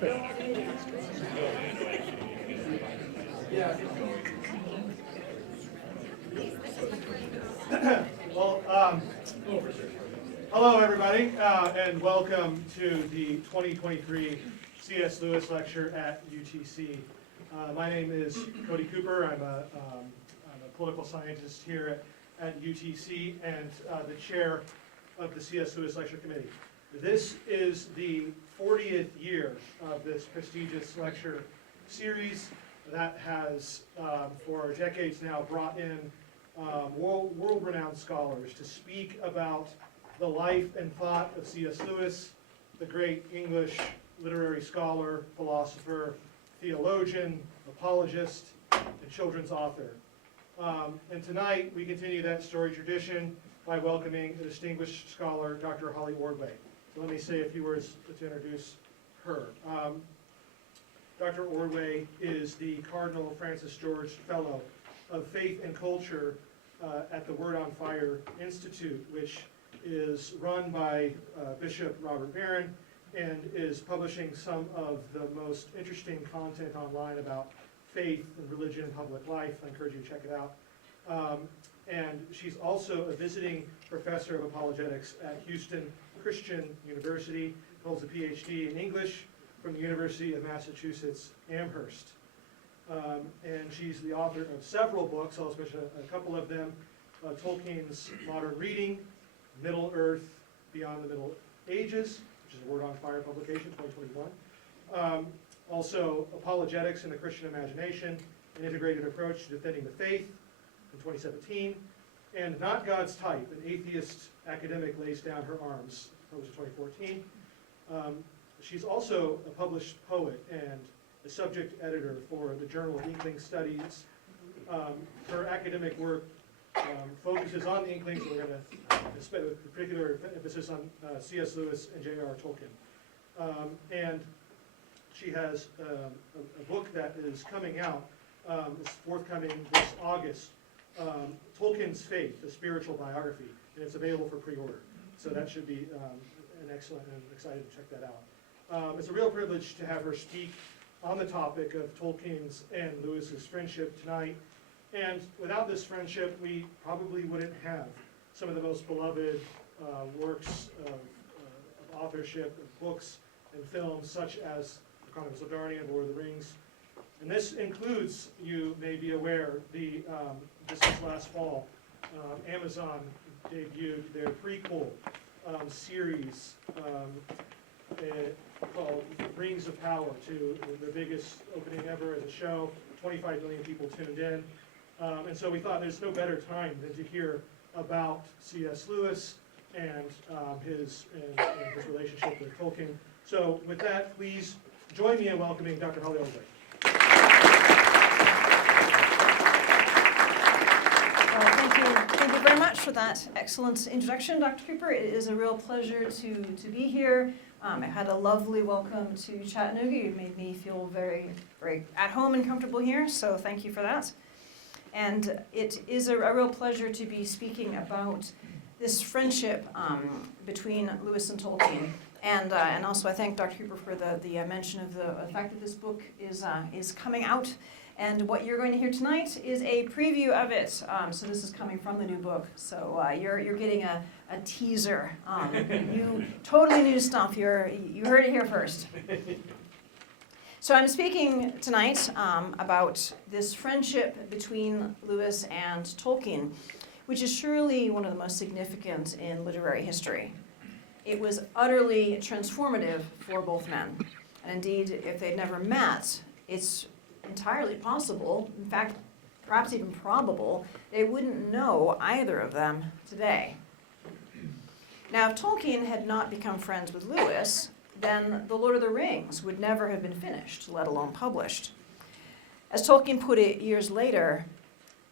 Well, hello everybody, and welcome to the 2023 C.S. Lewis lecture at UTC. My name is Cody Cooper. I'm a political scientist here at UTC and the chair of the C.S. Lewis Lecture Committee. This is the 40th year of this prestigious lecture series that has, for decades now, brought in world-renowned scholars to speak about the life and thought of C.S. Lewis, the great English literary scholar, philosopher, theologian, apologist, and children's author. And tonight we continue that story tradition by welcoming a distinguished scholar, Dr. Holly Ordway. So let me say a few words to introduce her. Dr. Ordway is the Cardinal Francis George Fellow of Faith and Culture at the Word on Fire Institute, which is run by Bishop Robert Barron and is publishing some of the most interesting content online about faith and religion and public life. I encourage you to check it out. And she's also a visiting professor of apologetics at Houston Christian University, holds a PhD in English from the University of Massachusetts Amherst. And she's the author of several books. I'll mention a couple of them. Tolkien's Modern Reading, Middle Earth Beyond the Middle Ages, which is a Word on Fire publication, 2021. Also, Apologetics in the Christian Imagination, an Integrated Approach to Defending the Faith, in 2017. And Not God's Type, an atheist academic lays down her arms, published in 2014. She's also a published poet and a subject editor for the Journal of Inkling Studies. Her academic work focuses on the Inklings, and we're going to spend a particular emphasis on C.S. Lewis and J.R.R. Tolkien. And she has a book that is coming out, it's forthcoming this August, Tolkien's Faith, a Spiritual Biography, and it's available for pre-order. So that should be an excellent, and I'm excited to check that out. It's a real privilege to have her speak on the topic of Tolkien's and Lewis's friendship tonight. And without this friendship, we probably wouldn't have some of the most beloved works of authorship, of books and films, such as The Chronicles of Narnia and Lord of the Rings. And this includes, you may be aware, this was last fall, Amazon debuted their prequel series called Rings of Power, to their biggest opening ever as a show. 25 million people tuned in. And so we thought there's no better time than to hear about C.S. Lewis and his relationship with Tolkien. So with that, please join me in welcoming Dr. Holly Ordway. Thank you very much for that excellent introduction, Dr. Cooper. It is a real pleasure to be here. I had a lovely welcome to Chattanooga. You made me feel very, very at home and comfortable here, so thank you for that. And it is a real pleasure to be speaking about this friendship between Lewis and Tolkien. And also I thank Dr. Cooper for the mention of the fact that this book is coming out. And what you're going to hear tonight is a preview of it. So this is coming from the new book. So you're getting a teaser. You totally new stuff. You heard it here first. So I'm speaking tonight about this friendship between Lewis and Tolkien, which is surely one of the most significant in literary history. It was utterly transformative for both men. And indeed, if they'd never met, it's entirely possible, in fact, perhaps even probable, they wouldn't know either of them today. Now, if Tolkien had not become friends with Lewis, then The Lord of the Rings would never have been finished, let alone published. As Tolkien put it years later,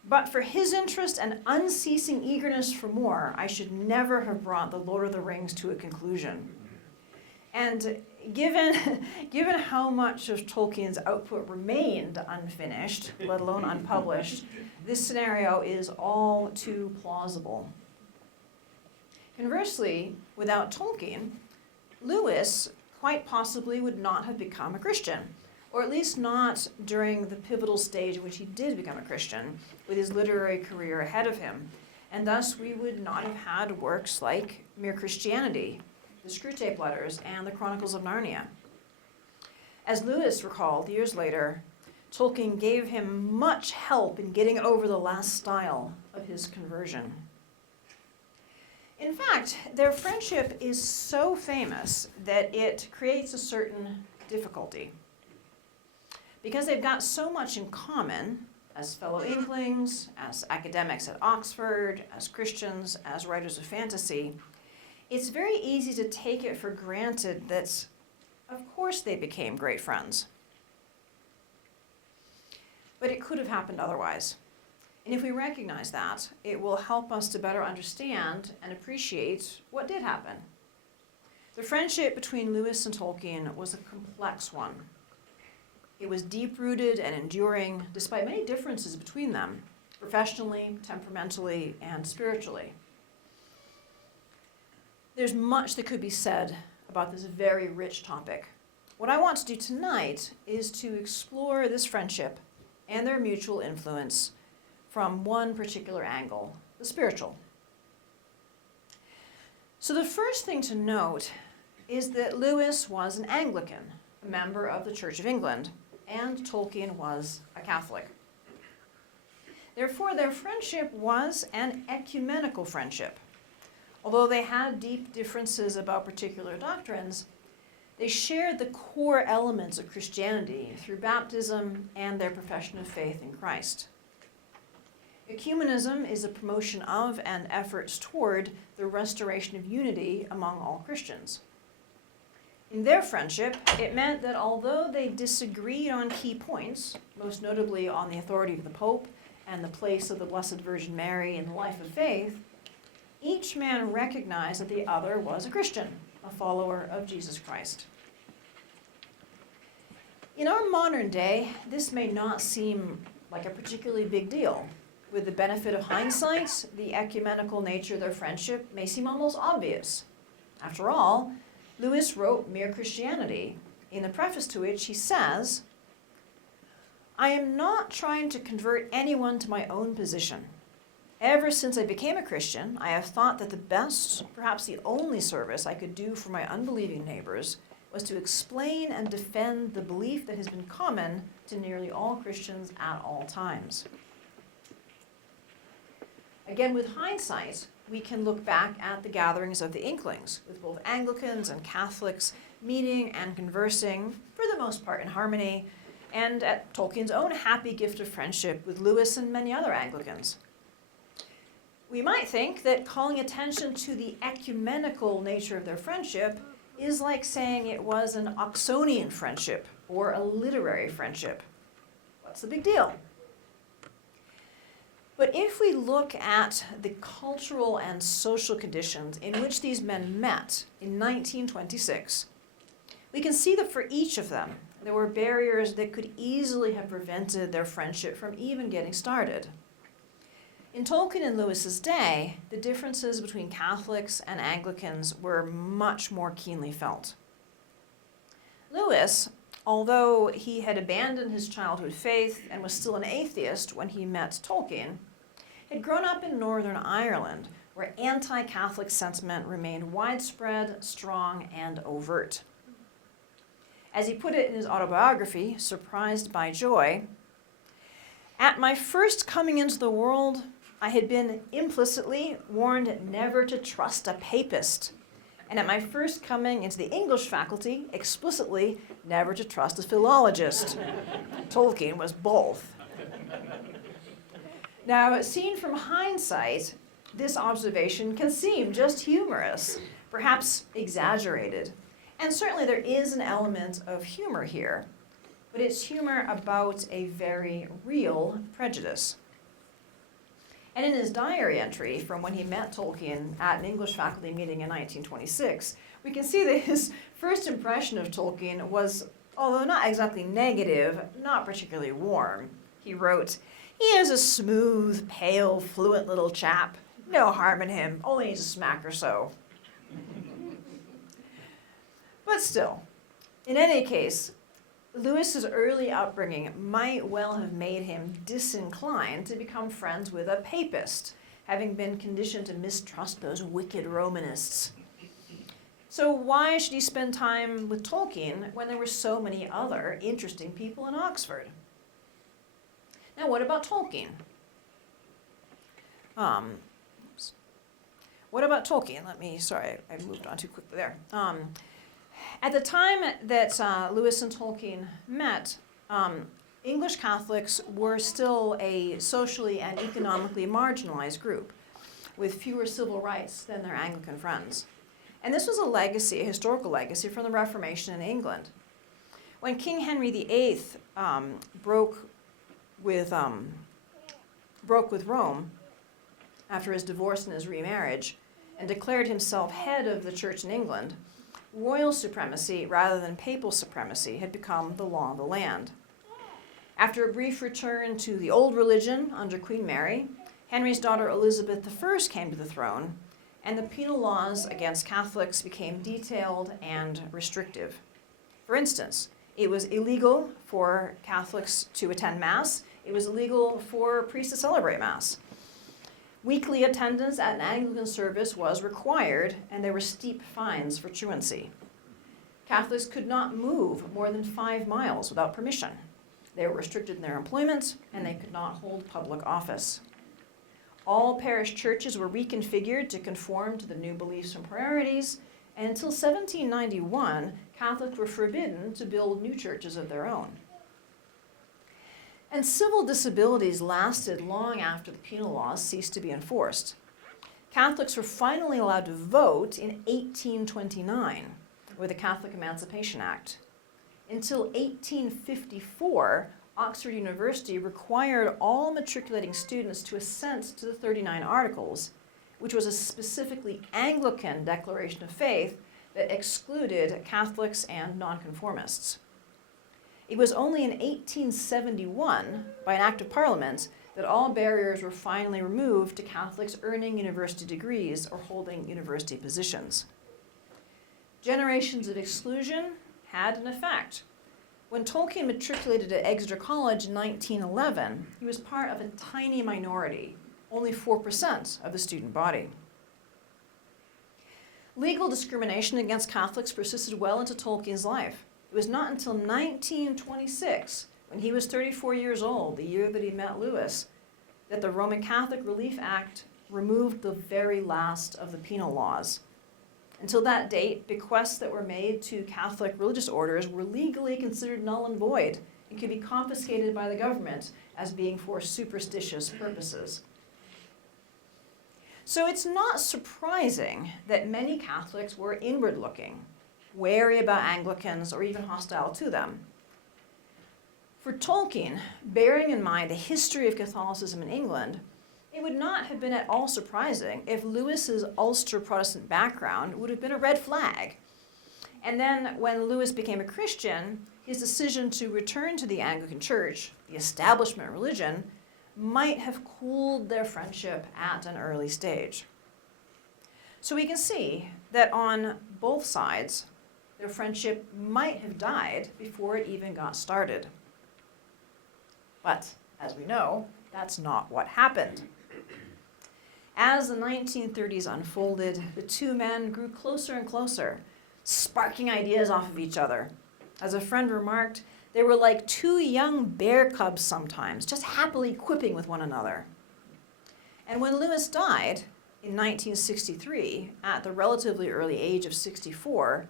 but for his interest and unceasing eagerness for more, I should never have brought The Lord of the Rings to a conclusion. And given how much of Tolkien's output remained unfinished, let alone unpublished, this scenario is all too plausible. Conversely, without Tolkien, Lewis quite possibly would not have become a Christian, or at least not during the pivotal stage in which he did become a Christian, with his literary career ahead of him. And thus we would not have had works like Mere Christianity, the Screwtape Letters, and the Chronicles of Narnia. As Lewis recalled years later, Tolkien gave him much help in getting over the last stile of his conversion. In fact, their friendship is so famous that it creates a certain difficulty. Because they've got so much in common as fellow Inklings, as academics at Oxford, as Christians, as writers of fantasy, it's very easy to take it for granted that, of course, they became great friends. But it could have happened otherwise. And if we recognize that, it will help us to better understand and appreciate what did happen. The friendship between Lewis and Tolkien was a complex one. It was deep-rooted and enduring, despite many differences between them, professionally, temperamentally, and spiritually. There's much that could be said about this very rich topic. What I want to do tonight is to explore this friendship and their mutual influence from one particular angle, the spiritual. So the first thing to note is that Lewis was an Anglican, a member of the Church of England, and Tolkien was a Catholic. Therefore, their friendship was an ecumenical friendship. Although they had deep differences about particular doctrines, they shared the core elements of Christianity through baptism and their profession of faith in Christ. Ecumenism is a promotion of and efforts toward the restoration of unity among all Christians. In their friendship, it meant that although they disagreed on key points, most notably on the authority of the Pope and the place of the Blessed Virgin Mary in the life of faith, each man recognized that the other was a Christian, a follower of Jesus Christ. In our modern day, this may not seem like a particularly big deal. With the benefit of hindsight, the ecumenical nature of their friendship may seem almost obvious. After all, Lewis wrote Mere Christianity, in the preface to which he says, "I am not trying to convert anyone to my own position. Ever since I became a Christian, I have thought that the best, perhaps the only service I could do for my unbelieving neighbors was to explain and defend the belief that has been common to nearly all Christians at all times." Again, with hindsight, we can look back at the gatherings of the Inklings, with both Anglicans and Catholics meeting and conversing, for the most part in harmony, and at Tolkien's own happy gift of friendship with Lewis and many other Anglicans. We might think that calling attention to the ecumenical nature of their friendship is like saying it was an Oxonian friendship or a literary friendship. What's the big deal? But if we look at the cultural and social conditions in which these men met in 1926, we can see that for each of them, there were barriers that could easily have prevented their friendship from even getting started. In Tolkien and Lewis's day, the differences between Catholics and Anglicans were much more keenly felt. Lewis, although he had abandoned his childhood faith and was still an atheist when he met Tolkien, had grown up in Northern Ireland, where anti-Catholic sentiment remained widespread, strong, and overt. As he put it in his autobiography, Surprised by Joy, "At my first coming into the world, I had been implicitly warned never to trust a papist, and at my first coming into the English faculty, explicitly never to trust a philologist." Tolkien was both. Now, seen from hindsight, this observation can seem just humorous, perhaps exaggerated. And certainly there is an element of humor here, but it's humor about a very real prejudice. And in his diary entry from when he met Tolkien at an English faculty meeting in 1926, we can see that his first impression of Tolkien was, although not exactly negative, not particularly warm. He wrote, "He is a smooth, pale, fluent little chap. No harm in him, only needs a smack or so." But still, In any case, Lewis's early upbringing might well have made him disinclined to become friends with a papist, having been conditioned to mistrust those wicked Romanists. So why should he spend time with Tolkien when there were so many other interesting people in Oxford? Now, what about Tolkien? What about Tolkien? Sorry, I moved on too quickly there. At the time that Lewis and Tolkien met, English Catholics were still a socially and economically marginalized group with fewer civil rights than their Anglican friends. And this was a legacy, a historical legacy from the Reformation in England. When King Henry VIII broke with Rome after his divorce and his remarriage and declared himself head of the church in England, royal supremacy rather than papal supremacy had become the law of the land. After a brief return to the old religion under Queen Mary, Henry's daughter Elizabeth I came to the throne, and the penal laws against Catholics became detailed and restrictive. For instance, it was illegal for Catholics to attend Mass. It was illegal for priests to celebrate Mass. Weekly attendance at an Anglican service was required, and there were steep fines for truancy. Catholics could not move more than 5 miles without permission. They were restricted in their employment, and they could not hold public office. All parish churches were reconfigured to conform to the new beliefs and priorities, and until 1791, Catholics were forbidden to build new churches of their own. And civil disabilities lasted long after the penal laws ceased to be enforced. Catholics were finally allowed to vote in 1829 with the Catholic Emancipation Act. Until 1854, Oxford University required all matriculating students to assent to the 39 Articles, which was a specifically Anglican declaration of faith that excluded Catholics and nonconformists. It was only in 1871, by an act of Parliament, that all barriers were finally removed to Catholics earning university degrees or holding university positions. Generations of exclusion had an effect. When Tolkien matriculated at Exeter College in 1911, he was part of a tiny minority, only 4% of the student body. Legal discrimination against Catholics persisted well into Tolkien's life. It was not until 1926, when he was 34 years old, the year that he met Lewis, that the Roman Catholic Relief Act removed the very last of the penal laws. Until that date, bequests that were made to Catholic religious orders were legally considered null and void and could be confiscated by the government as being for superstitious purposes. So it's not surprising that many Catholics were inward-looking, wary about Anglicans or even hostile to them. For Tolkien, bearing in mind the history of Catholicism in England, it would not have been at all surprising if Lewis's Ulster Protestant background would have been a red flag. And then when Lewis became a Christian, his decision to return to the Anglican Church, the establishment religion, might have cooled their friendship at an early stage. So we can see that on both sides, their friendship might have died before it even got started. But, as we know, that's not what happened. As the 1930s unfolded, the two men grew closer and closer, sparking ideas off of each other. As a friend remarked, they were like two young bear cubs sometimes, just happily quipping with one another. And when Lewis died in 1963, at the relatively early age of 64,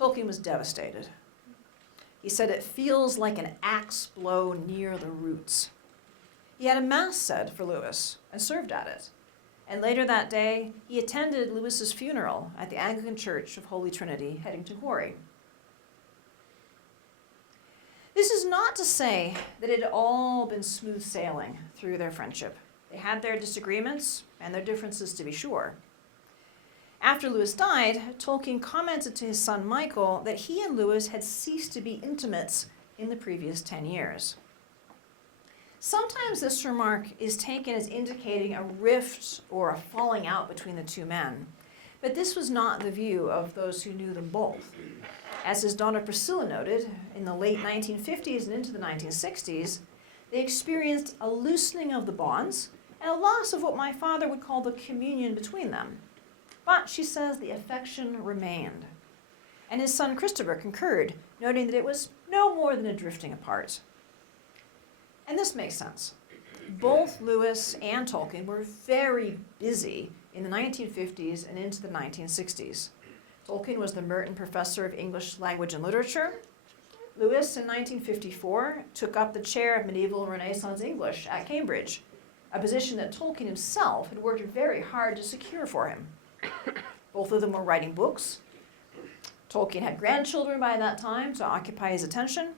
Tolkien was devastated. He said it feels like an axe blow near the roots. He had a mass said for Lewis and served at it. And later that day, he attended Lewis's funeral at the Anglican Church of Holy Trinity, Headington Quarry. This is not to say that it had all been smooth sailing through their friendship. They had their disagreements and their differences, to be sure. After Lewis died, Tolkien commented to his son Michael that he and Lewis had ceased to be intimates in the previous 10 years. Sometimes this remark is taken as indicating a rift or a falling out between the two men, but this was not the view of those who knew them both. As his daughter Priscilla noted, in the late 1950s and into the 1960s, they experienced a loosening of the bonds and a loss of what my father would call the communion between them. But, she says, the affection remained. And his son Christopher concurred, noting that it was no more than a drifting apart. And this makes sense. Both Lewis and Tolkien were very busy in the 1950s and into the 1960s. Tolkien was the Merton Professor of English Language and Literature. Lewis, in 1954, took up the chair of medieval and Renaissance English at Cambridge, a position that Tolkien himself had worked very hard to secure for him. Both of them were writing books. Tolkien had grandchildren by that time to occupy his attention.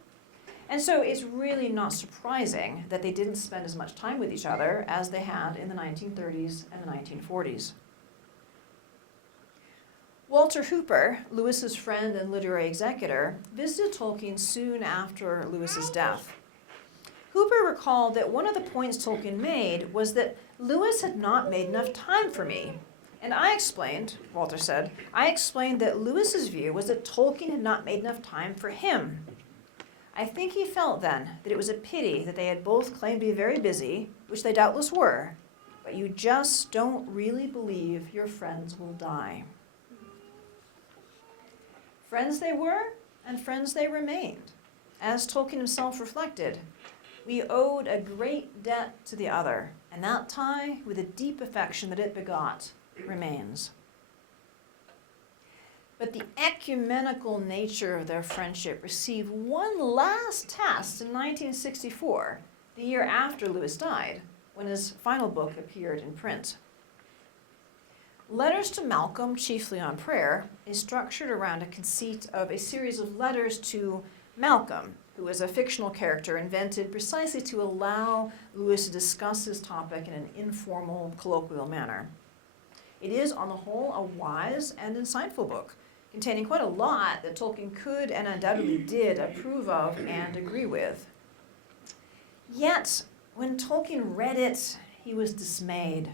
And so it's really not surprising that they didn't spend as much time with each other as they had in the 1930s and the 1940s. Walter Hooper, Lewis's friend and literary executor, visited Tolkien soon after Lewis's death. Hooper recalled that one of the points Tolkien made was that Lewis had not made enough time for me. And I explained, Walter said, that Lewis's view was that Tolkien had not made enough time for him. I think he felt then that it was a pity that they had both claimed to be very busy, which they doubtless were, but you just don't really believe your friends will die. Friends they were, and friends they remained. As Tolkien himself reflected, we owed a great debt to the other, and that tie, with the deep affection that it begot, remains. But the ecumenical nature of their friendship received one last test in 1964, the year after Lewis died, when his final book appeared in print. Letters to Malcolm, chiefly on prayer, is structured around a conceit of a series of letters to Malcolm, who is a fictional character invented precisely to allow Lewis to discuss his topic in an informal, colloquial manner. It is, on the whole, a wise and insightful book, containing quite a lot that Tolkien could and undoubtedly did approve of and agree with. Yet, when Tolkien read it, he was dismayed.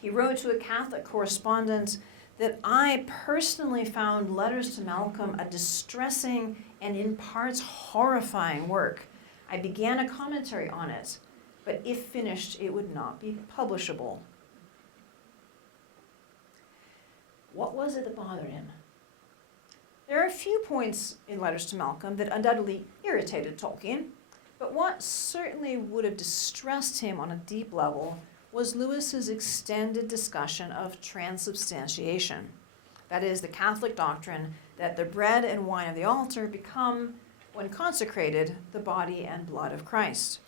He wrote to a Catholic correspondent that I personally found Letters to Malcolm a distressing and in parts horrifying work. I began a commentary on it, but if finished, it would not be publishable. What was it that bothered him? There are a few points in Letters to Malcolm that undoubtedly irritated Tolkien, but what certainly would have distressed him on a deep level was Lewis's extended discussion of transubstantiation. That is, the Catholic doctrine that the bread and wine of the altar become, when consecrated, the body and blood of Christ.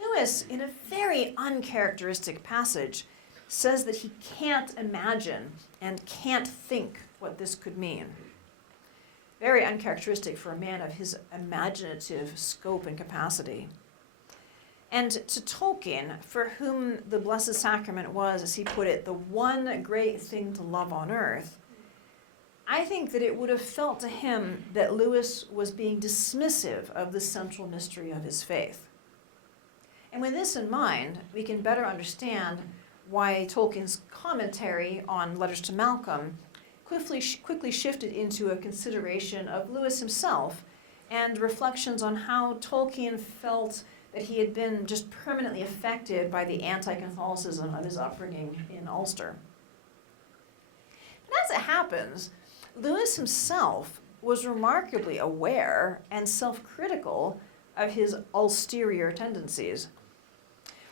Lewis, in a very uncharacteristic passage, says that he can't imagine and can't think what this could mean. Very uncharacteristic for a man of his imaginative scope and capacity. And to Tolkien, for whom the Blessed Sacrament was, as he put it, the one great thing to love on earth, I think that it would have felt to him that Lewis was being dismissive of the central mystery of his faith. And with this in mind, we can better understand why Tolkien's commentary on Letters to Malcolm quickly shifted into a consideration of Lewis himself and reflections on how Tolkien felt that he had been just permanently affected by the anti-Catholicism of his upbringing in Ulster. But as it happens, Lewis himself was remarkably aware and self-critical of his ulterior tendencies.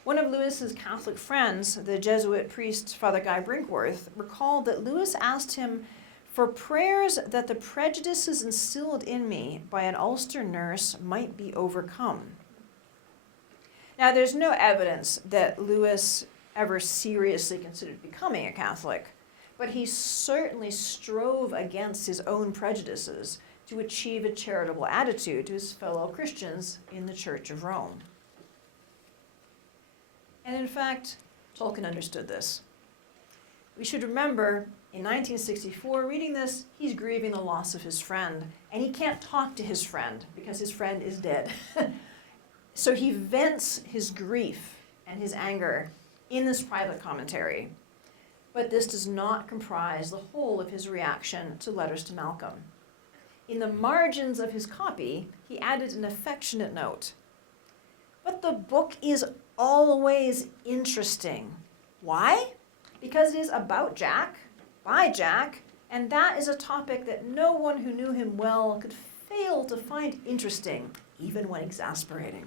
One of Lewis's Catholic friends, the Jesuit priest Father Guy Brinkworth, recalled that Lewis asked him for prayers that the prejudices instilled in me by an Ulster nurse might be overcome. Now, there's no evidence that Lewis ever seriously considered becoming a Catholic, but he certainly strove against his own prejudices to achieve a charitable attitude to his fellow Christians in the Church of Rome. And in fact, Tolkien understood this. We should remember, in 1964, reading this, he's grieving the loss of his friend, and he can't talk to his friend because his friend is dead. So he vents his grief and his anger in this private commentary. But this does not comprise the whole of his reaction to Letters to Malcolm. In the margins of his copy, he added an affectionate note. But the book is always interesting. Why? Because it is about Jack, by Jack, and that is a topic that no one who knew him well could fail to find interesting, even when exasperating.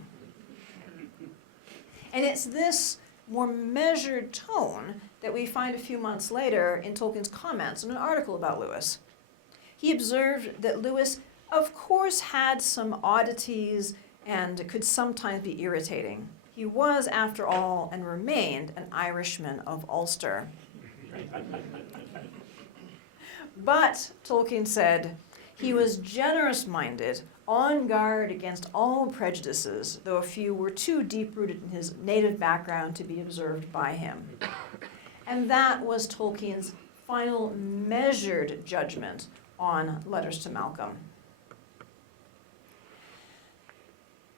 And it's this more measured tone that we find a few months later in Tolkien's comments on an article about Lewis. He observed that Lewis, of course, had some oddities and could sometimes be irritating. He was, after all, and remained an Irishman of Ulster. But, Tolkien said, he was generous-minded, on guard against all prejudices, though a few were too deep-rooted in his native background to be observed by him. And that was Tolkien's final measured judgment on Letters to Malcolm.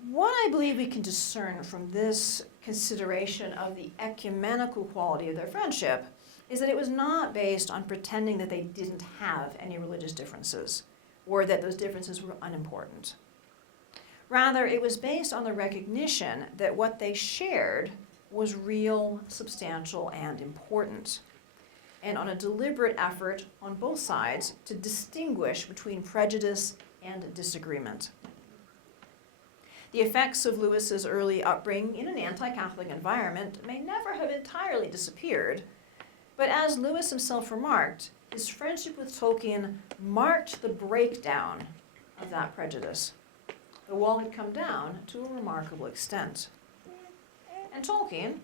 What I believe we can discern from this consideration of the ecumenical quality of their friendship is that it was not based on pretending that they didn't have any religious differences, or that those differences were unimportant. Rather, it was based on the recognition that what they shared was real, substantial, and important, and on a deliberate effort on both sides to distinguish between prejudice and disagreement. The effects of Lewis's early upbringing in an anti-Catholic environment may never have entirely disappeared, but as Lewis himself remarked, his friendship with Tolkien marked the breakdown of that prejudice. The wall had come down to a remarkable extent. And Tolkien,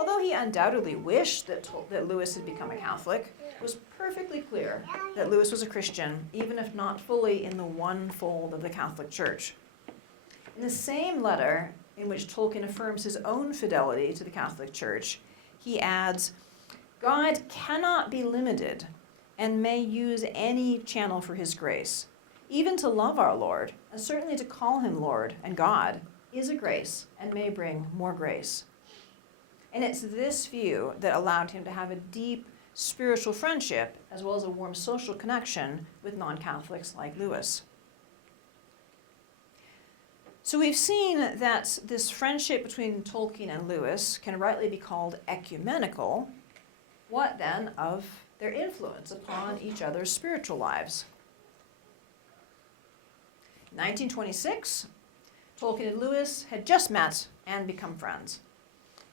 although he undoubtedly wished that Lewis had become a Catholic, was perfectly clear that Lewis was a Christian, even if not fully in the one fold of the Catholic Church. In the same letter in which Tolkien affirms his own fidelity to the Catholic Church, he adds, "God cannot be limited and may use any channel for his grace. Even to love our Lord, and certainly to call him Lord and God, is a grace and may bring more grace." And it's this view that allowed him to have a deep spiritual friendship as well as a warm social connection with non-Catholics like Lewis. So we've seen that this friendship between Tolkien and Lewis can rightly be called ecumenical. What then of their influence upon each other's spiritual lives? In 1926, Tolkien and Lewis had just met and become friends.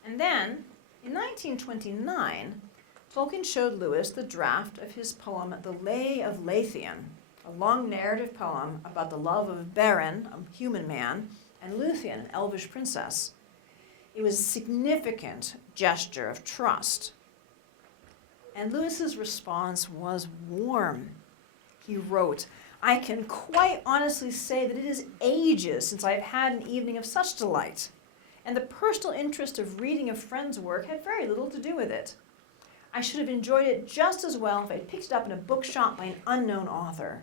And then, in 1929, Tolkien showed Lewis the draft of his poem, The Lay of Leithian, a long narrative poem about the love of Beren, a human man, and Luthien, an elvish princess. It was a significant gesture of trust. And Lewis's response was warm. He wrote, "I can quite honestly say that it is ages since I have had an evening of such delight, and the personal interest of reading a friend's work had very little to do with it. I should have enjoyed it just as well if I had picked it up in a bookshop by an unknown author.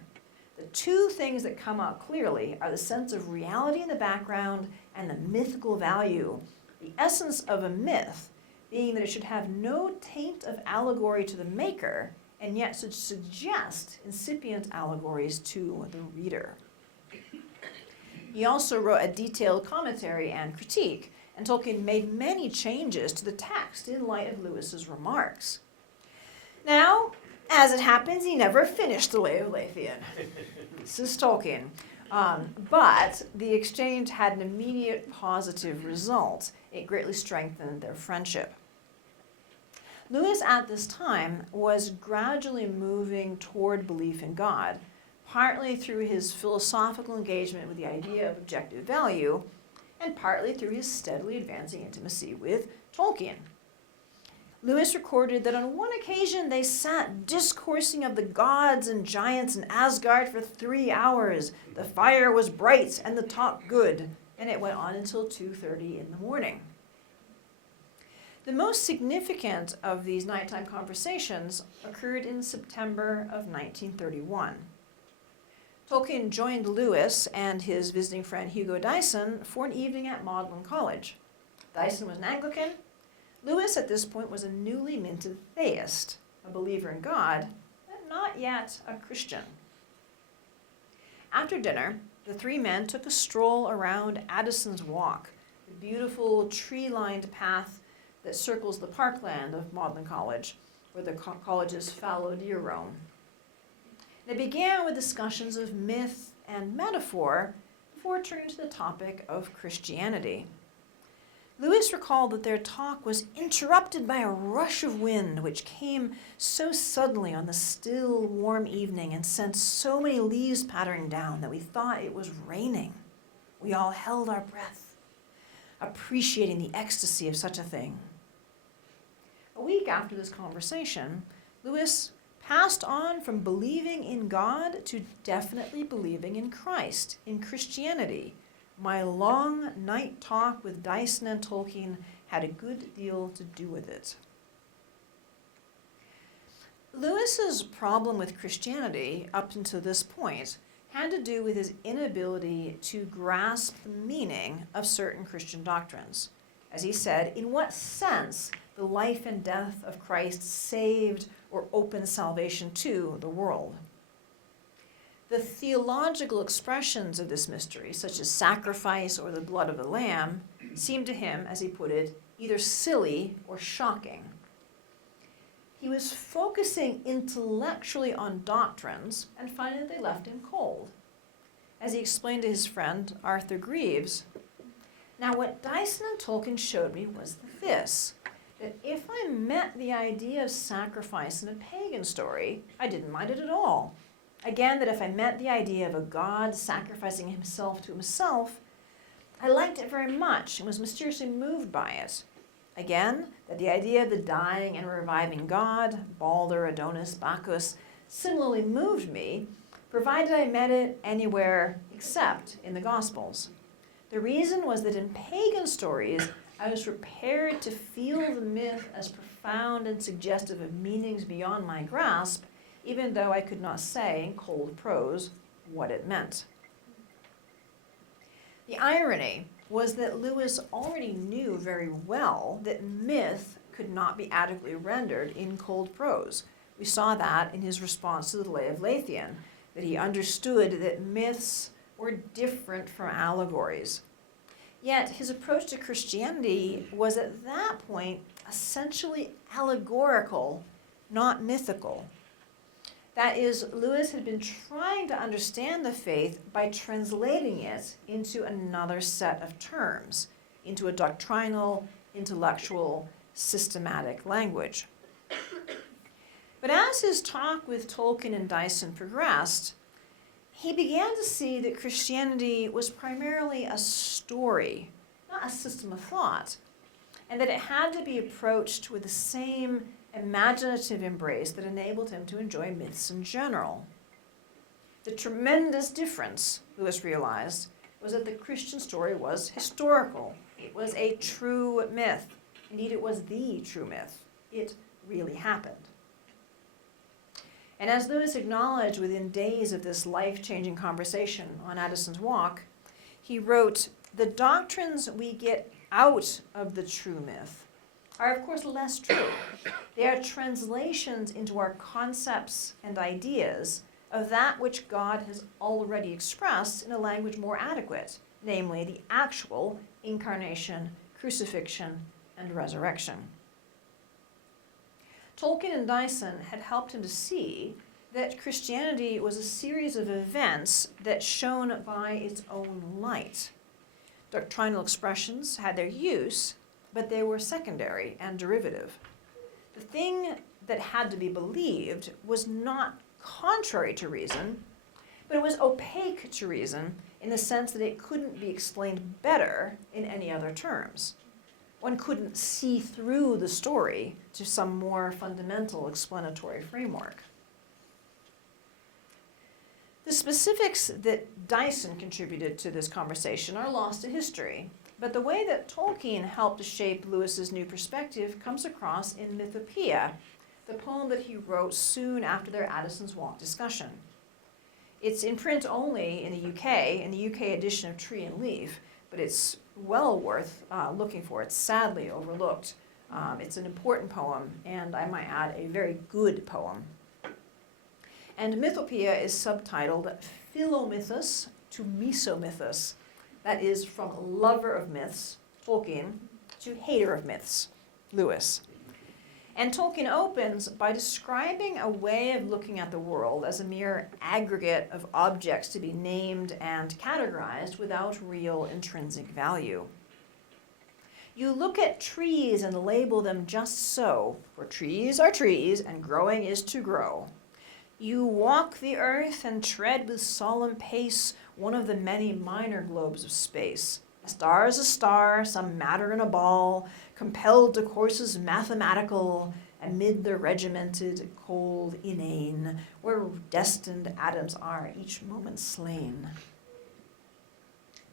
The two things that come out clearly are the sense of reality in the background and the mythical value. The essence of a myth being that it should have no taint of allegory to the maker, and yet should suggest incipient allegories to the reader." He also wrote a detailed commentary and critique, and Tolkien made many changes to the text in light of Lewis's remarks. Now, as it happens, he never finished The Lay of Leithian. This is Tolkien. But the exchange had an immediate positive result. It greatly strengthened their friendship. Lewis at this time was gradually moving toward belief in God, partly through his philosophical engagement with the idea of objective value, and partly through his steadily advancing intimacy with Tolkien. Lewis recorded that on one occasion they sat discoursing of the gods and giants in Asgard for 3 hours. The fire was bright and the talk good, and it went on until 2:30 in the morning. The most significant of these nighttime conversations occurred in September of 1931. Tolkien joined Lewis and his visiting friend Hugo Dyson for an evening at Magdalen College. Dyson was an Anglican. Lewis at this point was a newly minted theist, a believer in God, but not yet a Christian. After dinner, the three men took a stroll around Addison's Walk, the beautiful tree-lined path that circles the parkland of Magdalen College, where the college's fallow deer roam. They began with discussions of myth and metaphor before turning to the topic of Christianity. Lewis recalled that their talk was interrupted by a rush of wind which came so suddenly on the still, warm evening and sent so many leaves pattering down that we thought it was raining. We all held our breath, appreciating the ecstasy of such a thing. A week after this conversation, Lewis passed on from believing in God to definitely believing in Christ, in Christianity. My long night talk with Dyson and Tolkien had a good deal to do with it. Lewis's problem with Christianity up until this point had to do with his inability to grasp the meaning of certain Christian doctrines. As he said, in what sense the life and death of Christ saved or opened salvation to the world? The theological expressions of this mystery, such as sacrifice or the blood of the lamb, seemed to him, as he put it, either silly or shocking. He was focusing intellectually on doctrines and finding that they left him cold. As he explained to his friend Arthur Greaves, now what Dyson and Tolkien showed me was this, that if I met the idea of sacrifice in a pagan story, I didn't mind it at all. Again, that if I met the idea of a god sacrificing himself to himself, I liked it very much and was mysteriously moved by it. Again, that the idea of the dying and reviving god, Balder, Adonis, Bacchus, similarly moved me, provided I met it anywhere except in the Gospels. The reason was that in pagan stories, I was prepared to feel the myth as profound and suggestive of meanings beyond my grasp, even though I could not say in cold prose what it meant. The irony was that Lewis already knew very well that myth could not be adequately rendered in cold prose. We saw that in his response to the Lay of Leithian, that he understood that myths were different from allegories. Yet his approach to Christianity was at that point essentially allegorical, not mythical. That is, Lewis had been trying to understand the faith by translating it into another set of terms, into a doctrinal, intellectual, systematic language. But as his talk with Tolkien and Dyson progressed, he began to see that Christianity was primarily a story, not a system of thought, and that it had to be approached with the same imaginative embrace that enabled him to enjoy myths in general. The tremendous difference, Lewis realized, was that the Christian story was historical. It was a true myth. Indeed, it was the true myth. It really happened. And as Lewis acknowledged within days of this life-changing conversation on Addison's Walk, he wrote, "The doctrines we get out of the true myth are of course less true. They are translations into our concepts and ideas of that which God has already expressed in a language more adequate, namely the actual incarnation, crucifixion, and resurrection." Tolkien and Dyson had helped him to see that Christianity was a series of events that shone by its own light. Doctrinal expressions had their use, but they were secondary and derivative. The thing that had to be believed was not contrary to reason, but it was opaque to reason in the sense that it couldn't be explained better in any other terms. One couldn't see through the story to some more fundamental explanatory framework. The specifics that Dyson contributed to this conversation are lost to history, but the way that Tolkien helped to shape Lewis's new perspective comes across in Mythopia, the poem that he wrote soon after their Addison's Walk discussion. It's in print only in the UK, in the UK edition of Tree and Leaf, but it's well worth looking for. It's sadly overlooked. It's an important poem, and I might add, a very good poem. And Mythopia is subtitled philomythos to misomythos. That is from lover of myths, Tolkien, to hater of myths, Lewis. And Tolkien opens by describing a way of looking at the world as a mere aggregate of objects to be named and categorized without real intrinsic value. You look at trees and label them just so, for trees are trees and growing is to grow. You walk the earth and tread with solemn pace one of the many minor globes of space. A star is a star, some matter in a ball, compelled to courses mathematical, amid the regimented, cold, inane, where destined atoms are each moment slain.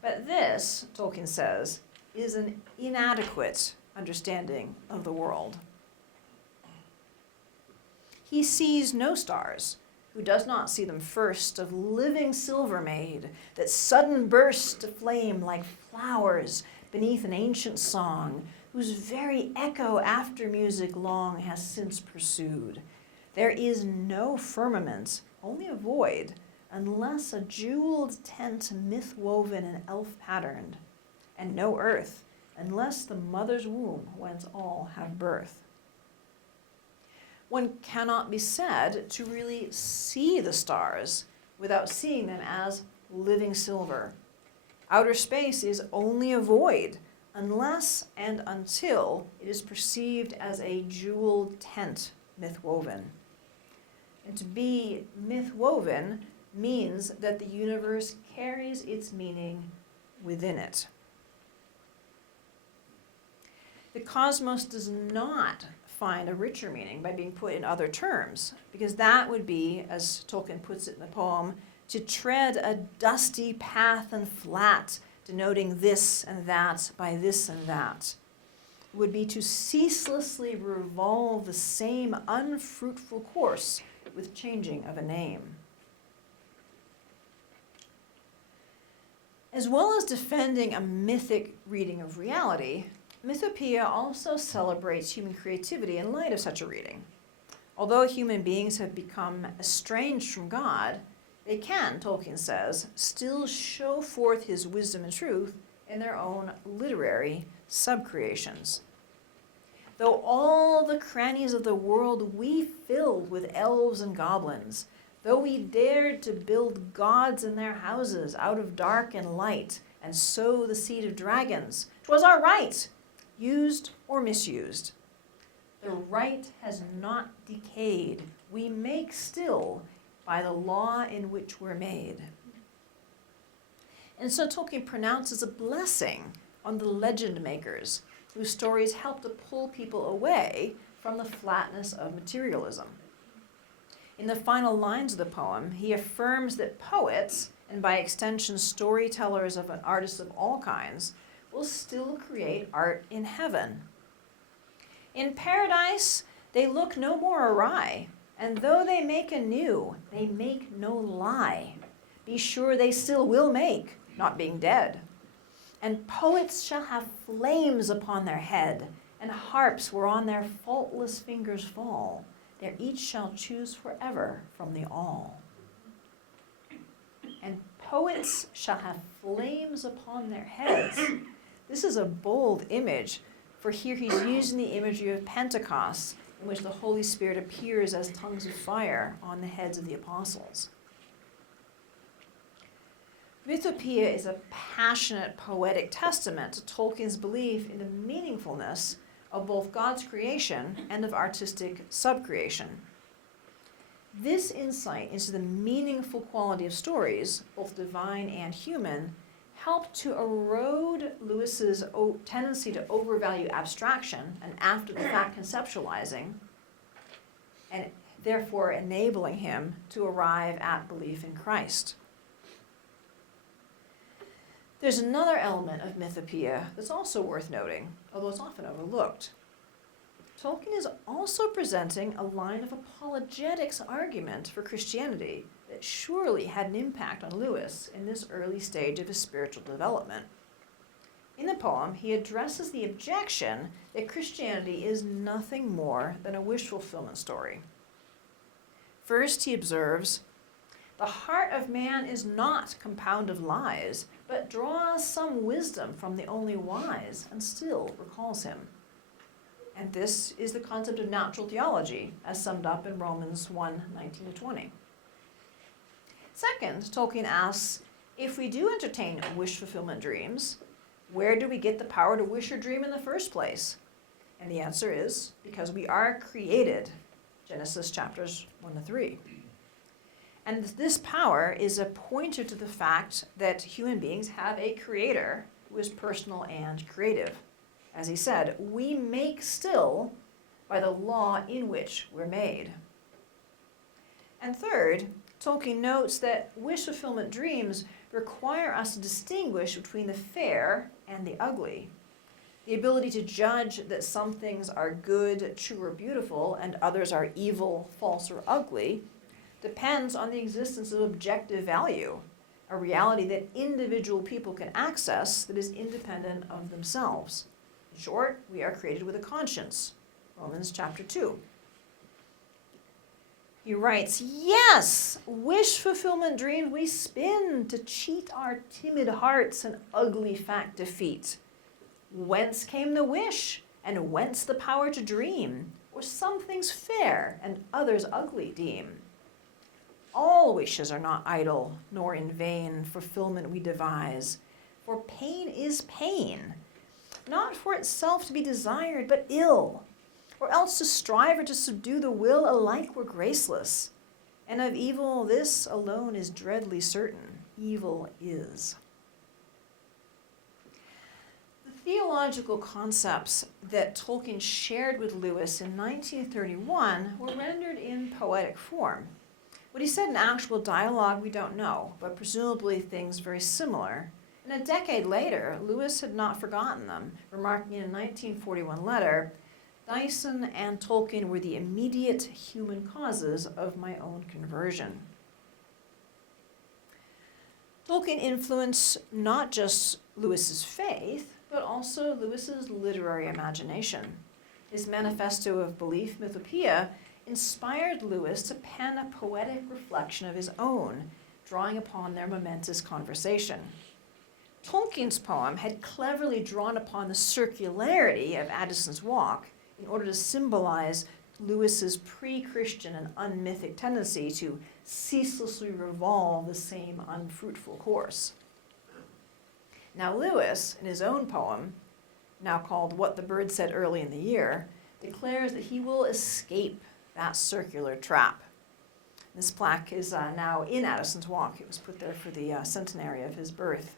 But this, Tolkien says, is an inadequate understanding of the world. He sees no stars, who does not see them first of living silver made, that sudden burst to flame like flowers beneath an ancient song, whose very echo after music long has since pursued. There is no firmament, only a void, unless a jeweled tent myth-woven and elf-patterned, and no earth, unless the mother's womb whence all have birth. One cannot be said to really see the stars without seeing them as living silver. Outer space is only a void unless and until it is perceived as a jeweled tent myth-woven. And to be myth-woven means that the universe carries its meaning within it. The cosmos does not find a richer meaning by being put in other terms, because that would be, as Tolkien puts it in the poem, to tread a dusty path and flat, denoting this and that by this and that. It would be to ceaselessly revolve the same unfruitful course with changing of a name. As well as defending a mythic reading of reality, Mythopia also celebrates human creativity in light of such a reading. Although human beings have become estranged from God, they can, Tolkien says, still show forth his wisdom and truth in their own literary subcreations. Though all the crannies of the world we filled with elves and goblins, though we dared to build gods in their houses out of dark and light, and sow the seed of dragons, 'twas our right, used or misused. The right has not decayed. We make still by the law in which we're made. And so Tolkien pronounces a blessing on the legend makers, whose stories help to pull people away from the flatness of materialism. In the final lines of the poem, he affirms that poets, and by extension storytellers of an artists of all kinds, will still create art in heaven. In paradise, they look no more awry, and though they make anew, they make no lie. Be sure they still will make, not being dead. And poets shall have flames upon their head, and harps whereon their faultless fingers fall. There each shall choose forever from the all. And poets shall have flames upon their heads. This is a bold image, for here he's using the imagery of Pentecost, in which the Holy Spirit appears as tongues of fire on the heads of the apostles. Mythopia is a passionate poetic testament to Tolkien's belief in the meaningfulness of both God's creation and of artistic subcreation. This insight into the meaningful quality of stories, both divine and human, helped to erode Lewis's tendency to overvalue abstraction and after-the-fact conceptualizing, and therefore enabling him to arrive at belief in Christ. There's another element of Mythopia that's also worth noting, although it's often overlooked. Tolkien is also presenting a line of apologetics argument for Christianity that surely had an impact on Lewis in this early stage of his spiritual development. In the poem, he addresses the objection that Christianity is nothing more than a wish fulfillment story. First, he observes, the heart of man is not compound of lies, but draws some wisdom from the only wise and still recalls him. And this is the concept of natural theology, as summed up in Romans 1:19-20. Second, Tolkien asks, if we do entertain wish fulfillment dreams, where do we get the power to wish or dream in the first place? And the answer is, because we are created, Genesis chapters 1-3. And this power is a pointer to the fact that human beings have a creator who is personal and creative. As he said, we make still by the law in which we're made. And third, Tolkien notes that wish fulfillment dreams require us to distinguish between the fair and the ugly. The ability to judge that some things are good, true, or beautiful, and others are evil, false, or ugly, depends on the existence of objective value, a reality that individual people can access that is independent of themselves. In short, we are created with a conscience. Romans chapter 2. He writes, yes, wish fulfillment dreams we spin to cheat our timid hearts an ugly fact defeat. Whence came the wish, and whence the power to dream? Or some things fair, and others ugly deem? All wishes are not idle, nor in vain fulfillment we devise. For pain is pain, not for itself to be desired, but ill. Or else to strive or to subdue the will alike were graceless. And of evil this alone is dreadly certain, evil is. The theological concepts that Tolkien shared with Lewis in 1931 were rendered in poetic form. What he said in actual dialogue we don't know, but presumably things very similar. And a decade later, Lewis had not forgotten them, remarking in a 1941 letter, Dyson and Tolkien were the immediate human causes of my own conversion. Tolkien influenced not just Lewis's faith, but also Lewis's literary imagination. His manifesto of belief, Mythopia, inspired Lewis to pen a poetic reflection of his own, drawing upon their momentous conversation. Tolkien's poem had cleverly drawn upon the circularity of Addison's walk in order to symbolize Lewis's pre-Christian and unmythic tendency to ceaselessly revolve the same unfruitful course. Now Lewis, in his own poem, now called What the Bird Said Early in the Year, declares that he will escape that circular trap. This plaque is now in Addison's Walk. It was put there for the centenary of his birth.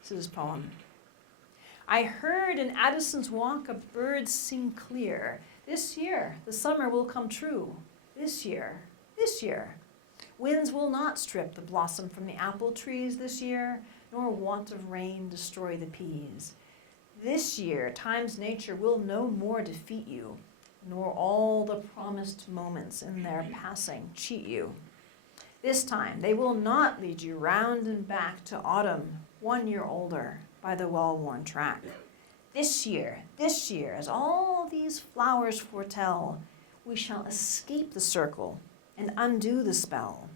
This is his poem. I heard in Addison's Walk a bird sing clear. This year the summer will come true. This year. Winds will not strip the blossom from the apple trees this year, nor want of rain destroy the peas. This year time's nature will no more defeat you, nor all the promised moments in their passing cheat you. This time they will not lead you round and back to autumn, 1 year older, by the well-worn track. This year, as all these flowers foretell, we shall escape the circle and undo the spell.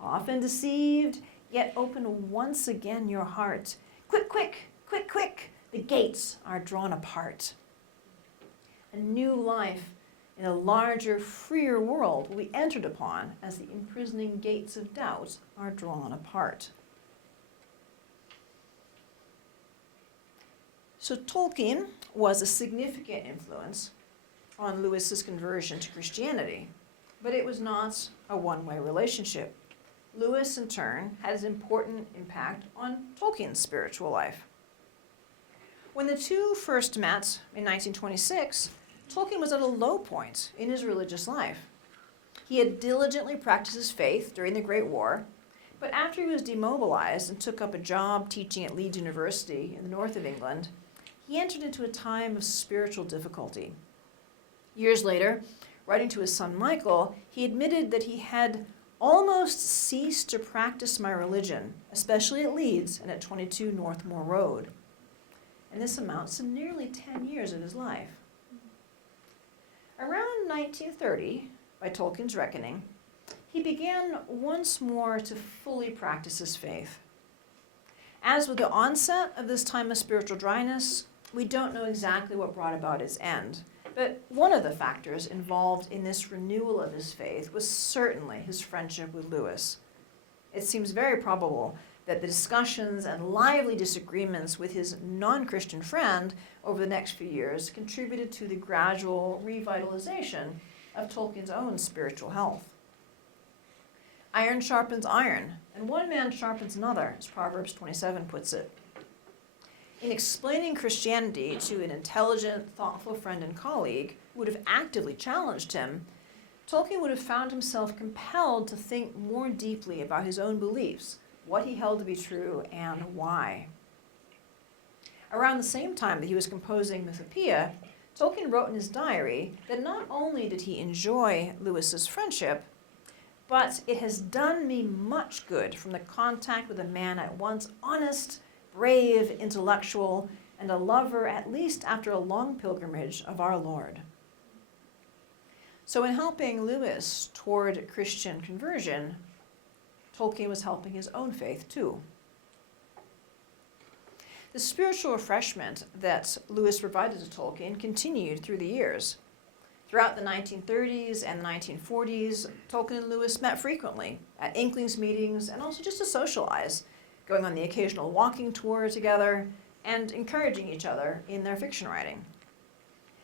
Often deceived, yet open once again your heart. Quick, quick, quick, quick, the gates are drawn apart. A new life in a larger, freer world will be entered upon as the imprisoning gates of doubt are drawn apart. So Tolkien was a significant influence on Lewis's conversion to Christianity, but it was not a one-way relationship. Lewis, in turn, had an important impact on Tolkien's spiritual life. When the two first met in 1926, Tolkien was at a low point in his religious life. He had diligently practiced his faith during the Great War, but after he was demobilized and took up a job teaching at Leeds University in the north of England, he entered into a time of spiritual difficulty. Years later, writing to his son Michael, he admitted that he had almost ceased to practice my religion, especially at Leeds and at 22 Northmoor Road. And this amounts to nearly 10 years of his life. Around 1930, by Tolkien's reckoning, he began once more to fully practice his faith. As with the onset of this time of spiritual dryness, we don't know exactly what brought about its end. But one of the factors involved in this renewal of his faith was certainly his friendship with Lewis. It seems very probable that the discussions and lively disagreements with his non-Christian friend over the next few years contributed to the gradual revitalization of Tolkien's own spiritual health. Iron sharpens iron, and one man sharpens another, as Proverbs 27 puts it. In explaining Christianity to an intelligent, thoughtful friend and colleague who would have actively challenged him, Tolkien would have found himself compelled to think more deeply about his own beliefs, what he held to be true, and why. Around the same time that he was composing Mythopia, Tolkien wrote in his diary that not only did he enjoy Lewis's friendship, but it has done me much good from the contact with a man at once honest, brave, intellectual, and a lover, at least after a long pilgrimage of our Lord. So in helping Lewis toward Christian conversion, Tolkien was helping his own faith too. The spiritual refreshment that Lewis provided to Tolkien continued through the years. Throughout the 1930s and 1940s, Tolkien and Lewis met frequently at Inklings meetings and also just to socialize, going on the occasional walking tour together and encouraging each other in their fiction writing.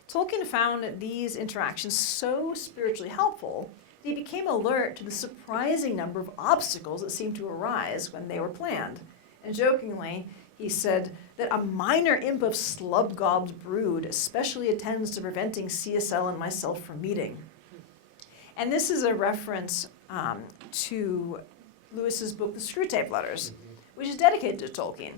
Tolkien found these interactions so spiritually helpful that he became alert to the surprising number of obstacles that seemed to arise when they were planned. And jokingly, he said that a minor imp of Slubgob's brood especially attends to preventing CSL and myself from meeting. And this is a reference to Lewis's book, The Screwtape Letters, which is dedicated to Tolkien.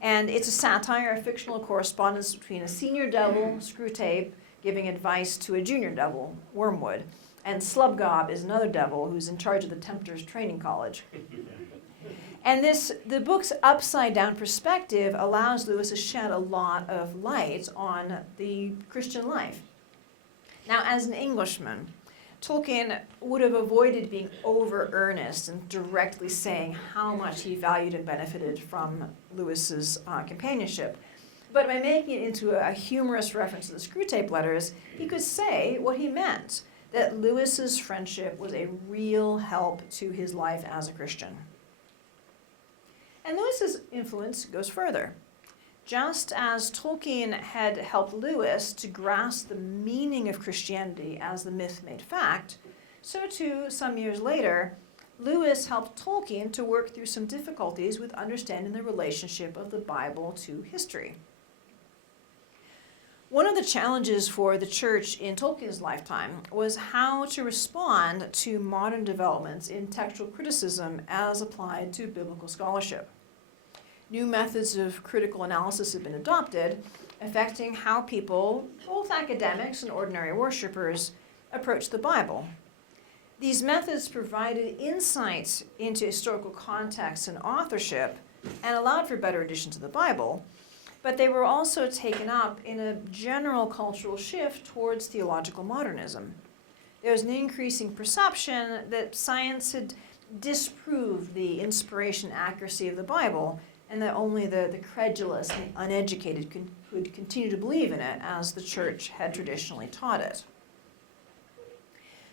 And it's a satire of fictional correspondence between a senior devil, Screwtape, giving advice to a junior devil, Wormwood, and Slubgob is another devil who's in charge of the Tempter's training college. And the book's upside-down perspective allows Lewis to shed a lot of light on the Christian life. Now, as an Englishman, Tolkien would have avoided being over-earnest and directly saying how much he valued and benefited from Lewis's companionship. But by making it into a humorous reference to the Screwtape Letters, he could say what he meant, that Lewis's friendship was a real help to his life as a Christian. And Lewis's influence goes further. Just as Tolkien had helped Lewis to grasp the meaning of Christianity as the myth made fact, so too, some years later, Lewis helped Tolkien to work through some difficulties with understanding the relationship of the Bible to history. One of the challenges for the church in Tolkien's lifetime was how to respond to modern developments in textual criticism as applied to biblical scholarship. New methods of critical analysis have been adopted, affecting how people, both academics and ordinary worshippers, approach the Bible. These methods provided insights into historical context and authorship and allowed for better additions to the Bible, but they were also taken up in a general cultural shift towards theological modernism. There was an increasing perception that science had disproved the inspiration and accuracy of the Bible, and that only the credulous and uneducated could continue to believe in it as the church had traditionally taught it.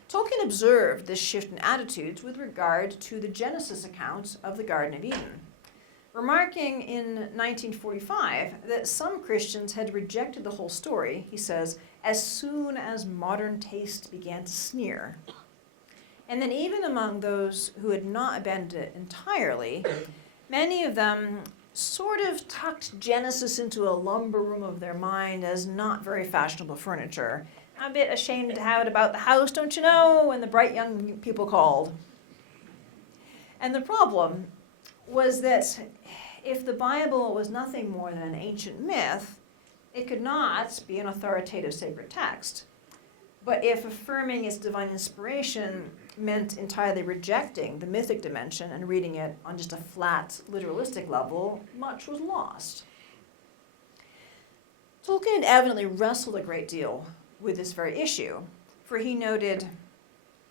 Tolkien observed this shift in attitudes with regard to the Genesis account of the Garden of Eden, remarking in 1945 that some Christians had rejected the whole story, he says, as soon as modern taste began to sneer. And then even among those who had not abandoned it entirely, many of them sort of tucked Genesis into a lumber room of their mind as not very fashionable furniture. I'm a bit ashamed to have it about the house, don't you know, when the bright young people called. And the problem was that if the Bible was nothing more than an ancient myth, it could not be an authoritative sacred text. But if affirming its divine inspiration meant entirely rejecting the mythic dimension and reading it on just a flat, literalistic level, much was lost. Tolkien had evidently wrestled a great deal with this very issue, for he noted,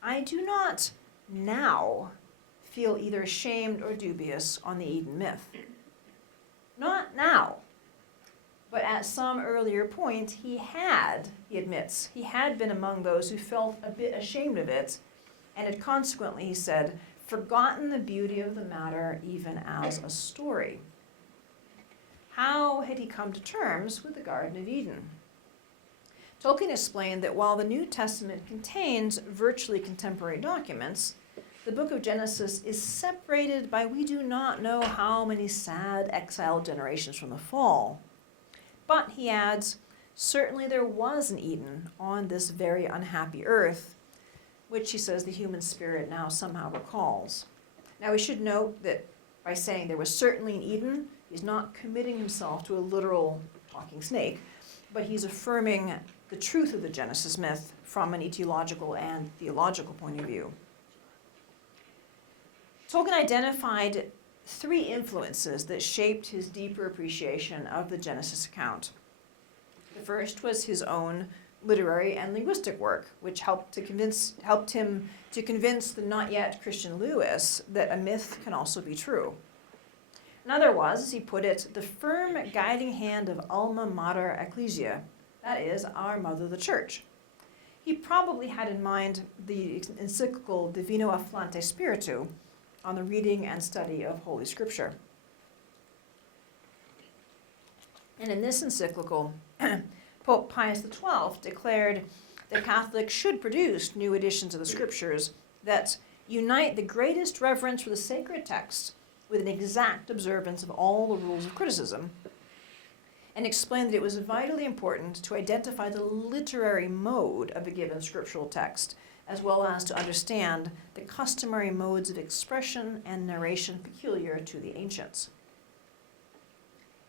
"I do not now feel either ashamed or dubious on the Eden myth. Not now, but at some earlier point he admits, he had been among those who felt a bit ashamed of it, and had consequently, he said, forgotten the beauty of the matter even as a story. How had he come to terms with the Garden of Eden? Tolkien explained that while the New Testament contains virtually contemporary documents, the book of Genesis is separated by we do not know how many sad exiled generations from the fall. But, he adds, certainly there was an Eden on this very unhappy earth, which he says the human spirit now somehow recalls. Now we should note that by saying there was certainly an Eden, he's not committing himself to a literal talking snake, but he's affirming the truth of the Genesis myth from an etiological and theological point of view. Tolkien identified 3 influences that shaped his deeper appreciation of the Genesis account. The first was his own literary and linguistic work, which helped him to convince the not yet Christian Lewis that a myth can also be true. Another was, as he put it, the firm guiding hand of Alma Mater Ecclesia, that is, our mother the church. He probably had in mind the encyclical Divino Afflante Spiritu on the reading and study of Holy Scripture. And in this encyclical, Pope Pius XII declared that Catholics should produce new editions of the Scriptures that unite the greatest reverence for the sacred text with an exact observance of all the rules of criticism, and explained that it was vitally important to identify the literary mode of a given scriptural text, as well as to understand the customary modes of expression and narration peculiar to the ancients.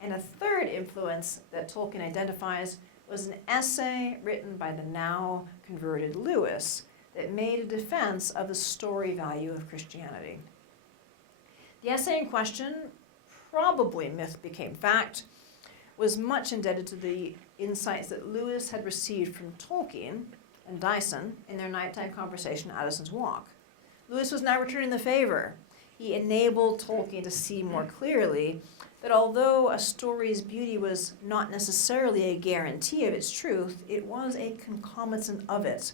And a third influence that Tolkien identifies was an essay written by the now converted Lewis that made a defense of the story value of Christianity. The essay in question, probably myth became fact, was much indebted to the insights that Lewis had received from Tolkien and Dyson in their nighttime conversation at Addison's Walk. Lewis was now returning the favor. He enabled Tolkien to see more clearly that although a story's beauty was not necessarily a guarantee of its truth, it was a concomitant of it,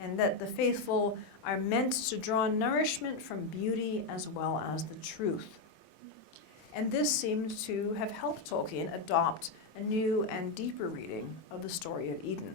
and that the faithful are meant to draw nourishment from beauty as well as the truth. And this seemed to have helped Tolkien adopt a new and deeper reading of the story of Eden.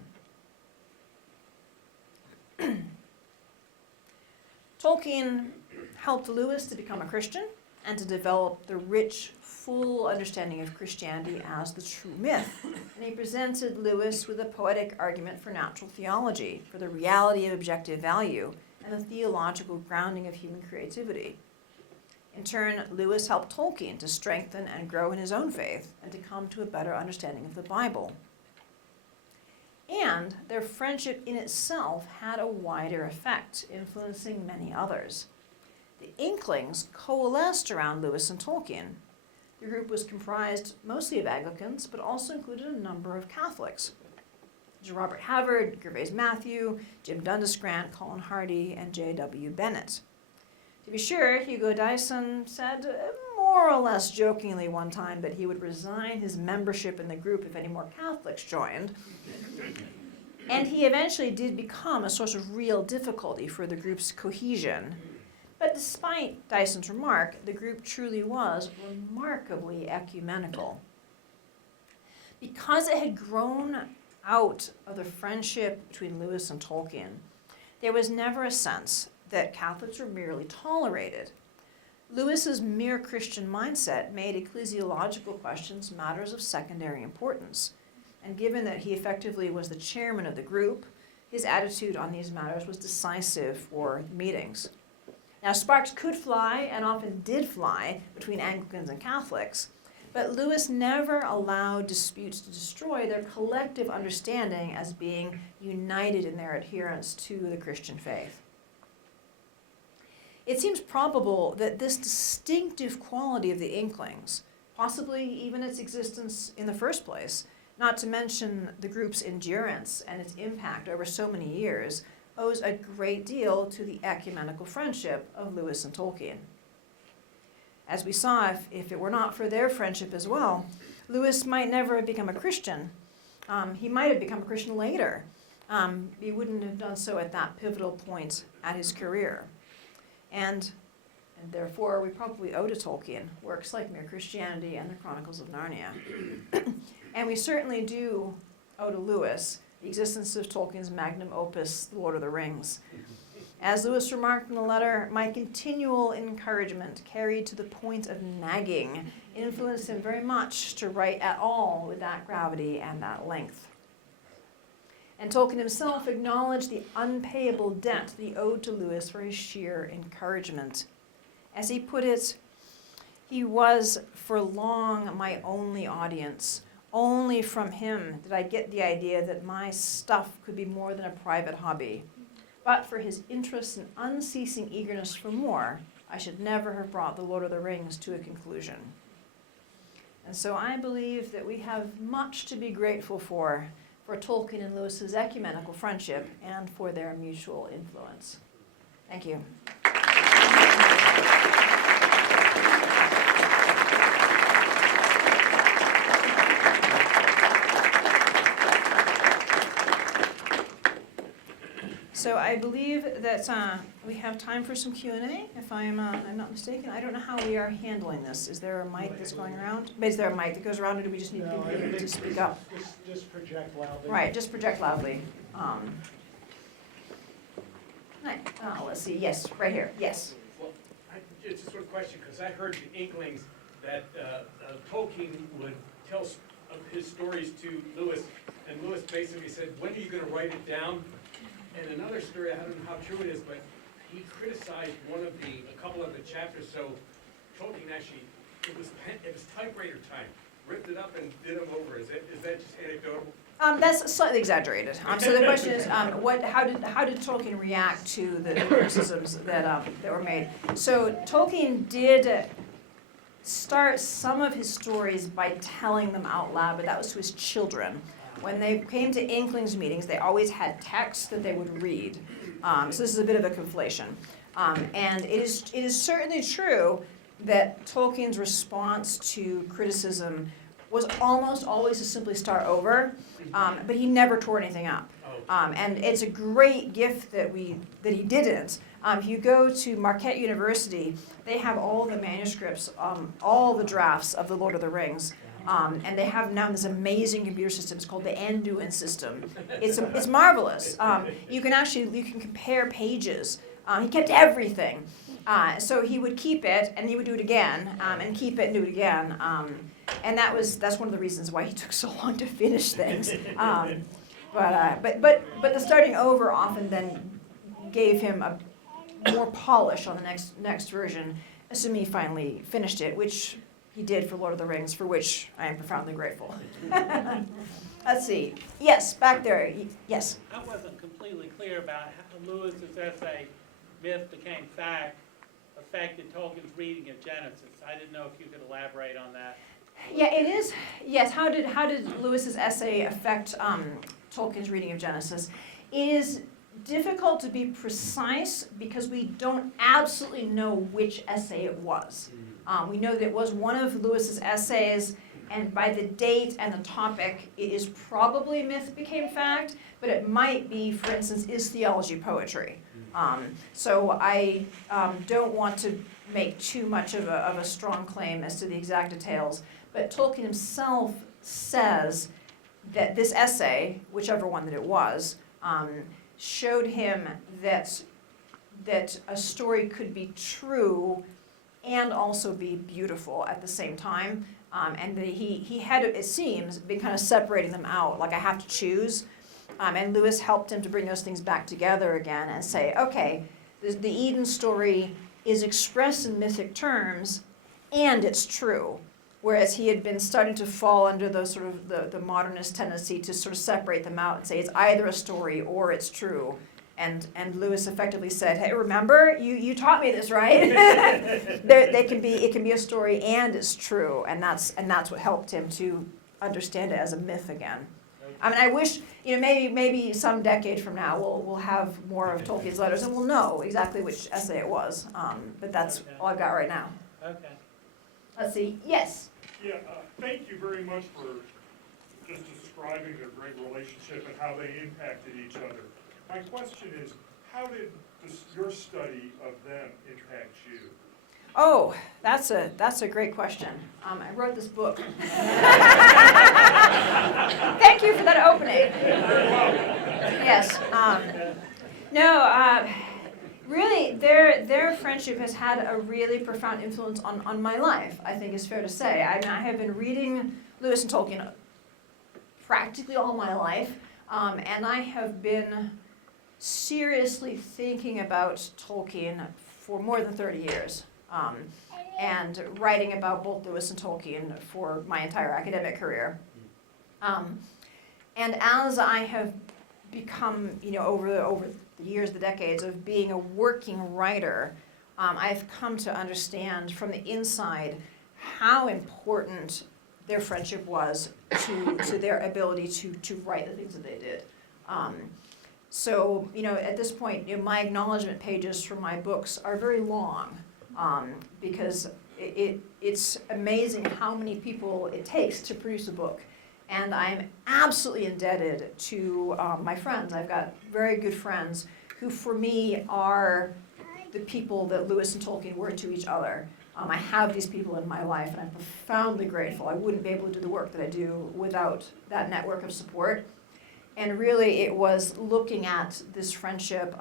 Tolkien helped Lewis to become a Christian and to develop the rich, full understanding of Christianity as the true myth. And he presented Lewis with a poetic argument for natural theology, for the reality of objective value, and the theological grounding of human creativity. In turn, Lewis helped Tolkien to strengthen and grow in his own faith and to come to a better understanding of the Bible. And their friendship in itself had a wider effect, influencing many others. The Inklings coalesced around Lewis and Tolkien. The group was comprised mostly of Anglicans, but also included a number of Catholics. Robert Havard, Gervase Matthew, Jim Dundas Grant, Colin Hardy, and J.W. Bennett. To be sure, Hugo Dyson said, more or less jokingly one time, that he would resign his membership in the group if any more Catholics joined. And he eventually did become a source of real difficulty for the group's cohesion. But despite Dyson's remark, the group truly was remarkably ecumenical. Because it had grown out of the friendship between Lewis and Tolkien, there was never a sense that Catholics were merely tolerated. Lewis's mere Christian mindset made ecclesiological questions matters of secondary importance. And given that he effectively was the chairman of the group, his attitude on these matters was decisive for the meetings. Now, sparks could fly, and often did fly, between Anglicans and Catholics, but Lewis never allowed disputes to destroy their collective understanding as being united in their adherence to the Christian faith. It seems probable that this distinctive quality of the Inklings, possibly even its existence in the first place, not to mention the group's endurance and its impact over so many years, owes a great deal to the ecumenical friendship of Lewis and Tolkien. As we saw, if it were not for their friendship as well, Lewis might never have become a Christian. He might have become a Christian later. He wouldn't have done so at that pivotal point at his career. And therefore, we probably owe to Tolkien works like Mere Christianity and the Chronicles of Narnia. And we certainly do owe to Lewis the existence of Tolkien's magnum opus, The Lord of the Rings. As Lewis remarked in the letter, my continual encouragement, carried to the point of nagging, influenced him very much to write at all with that gravity and that length. And Tolkien himself acknowledged the unpayable debt that he owed to Lewis for his sheer encouragement. As he put it, he was for long my only audience. Only from him did I get the idea that my stuff could be more than a private hobby. But for his interest and unceasing eagerness for more, I should never have brought The Lord of the Rings to a conclusion. And so I believe that we have much to be grateful for Tolkien and Lewis's ecumenical friendship and for their mutual influence. Thank you. So I believe that we have time for some Q&A, if I'm not mistaken. I don't know how we are handling this. Is there a mic that's going around? Is there a mic that goes around, or do we just need people to speak up? Just project loudly. Right, just project loudly. Let's see, yes, right here, yes. Well, it's just one question, because I heard the inklings that Tolkien would tell his stories to Lewis, and Lewis basically said, when are you going to write it down? And another story, I don't know how true it is, but he criticized a couple of the chapters, so Tolkien actually, it was typewriter time, ripped it up and did them over. Is that just anecdotal? That's slightly exaggerated. So the question is, how did Tolkien react to the criticisms that were made? So Tolkien did start some of his stories by telling them out loud, but that was to his children. When they came to Inklings meetings, they always had text that they would read. So this is a bit of a conflation. And it is certainly true that Tolkien's response to criticism was almost always to simply start over, but he never tore anything up. And it's a great gift that he didn't. If you go to Marquette University, they have all the manuscripts, all the drafts of The Lord of the Rings. And they have now this amazing computer system. It's called the Undyings system. It's marvelous. You can compare pages. He kept everything. So he would keep it, and he would do it again, and keep it and do it again. And that's one of the reasons why he took so long to finish things. But the starting over often then gave him a more polish on the next version, assuming he finally finished it, which he did for Lord of the Rings, for which I am profoundly grateful. Let's see. Yes, back there. Yes. I wasn't completely clear about how Lewis's essay, Myth Became Fact, affected Tolkien's reading of Genesis. I didn't know if you could elaborate on that. Yeah, it is. Yes, how did Lewis's essay affect Tolkien's reading of Genesis? It is difficult to be precise because we don't absolutely know which essay it was. We know that it was one of Lewis's essays, and by the date and the topic, it is probably Myth Became Fact, but it might be, for instance, Is Theology Poetry? So I don't want to make too much of a strong claim as to the exact details, but Tolkien himself says that this essay, whichever one that it was, showed him that a story could be true and also be beautiful at the same time. And that he had, it seems, been kind of separating them out, like I have to choose. And Lewis helped him to bring those things back together again and say, okay, the Eden story is expressed in mythic terms, and it's true. Whereas he had been starting to fall under the sort of the modernist tendency to sort of separate them out and say it's either a story or it's true. And Lewis effectively said, hey, remember, you taught me this, right? It can be a story and it's true, and that's what helped him to understand it as a myth again. I mean, I wish, maybe some decade from now, we'll have more of Tolkien's letters, and we'll know exactly which essay it was, but that's Okay. all I've got right now. Okay. Let's see, yes? Yeah, thank you very much for just describing their great relationship and how they impacted each other. My question is, how did your study of them impact you? Oh, that's a great question. I wrote this book. Thank you for that opening. Yes. Really, their friendship has had a really profound influence on my life, I think is fair to say. I mean, I have been reading Lewis and Tolkien practically all my life, and I have been seriously thinking about Tolkien for more than 30 years. And writing about both Lewis and Tolkien for my entire academic career. And as I have become, over the years, the decades of being a working writer, I've come to understand from the inside how important their friendship was to their ability to write the things that they did. So, at this point, my acknowledgement pages for my books are very long. Because it's amazing how many people it takes to produce a book. And I'm absolutely indebted to my friends. I've got very good friends who, for me, are the people that Lewis and Tolkien were to each other. I have these people in my life, and I'm profoundly grateful. I wouldn't be able to do the work that I do without that network of support. And really, it was looking at this friendship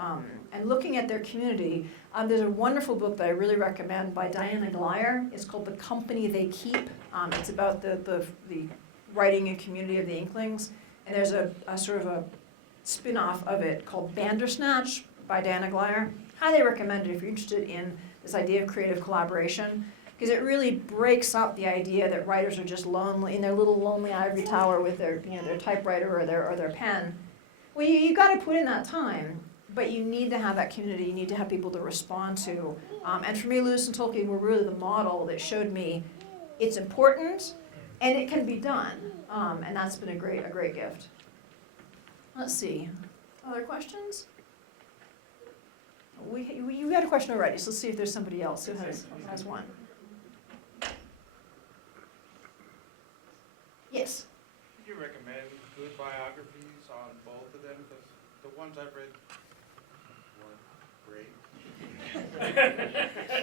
and looking at their community. There's a wonderful book that I really recommend by Diana Glyer. It's called The Company They Keep. It's about the writing and community of the Inklings. And there's a sort of a spin-off of it called Bandersnatch by Diana Glyer. Highly recommend it if you're interested in this idea of creative collaboration, because it really breaks up the idea that writers are just lonely in their little lonely ivory tower with their their typewriter or their pen. Well, you got to put in that time, but you need to have that community. You need to have people to respond to. And for me, Lewis and Tolkien were really the model that showed me it's important and it can be done. And that's been a great gift. Let's see. Other questions? You had a question already, so let's see if there's somebody else who has one. Yes. Would you recommend good biographies on both of them? Because the ones I've read weren't great.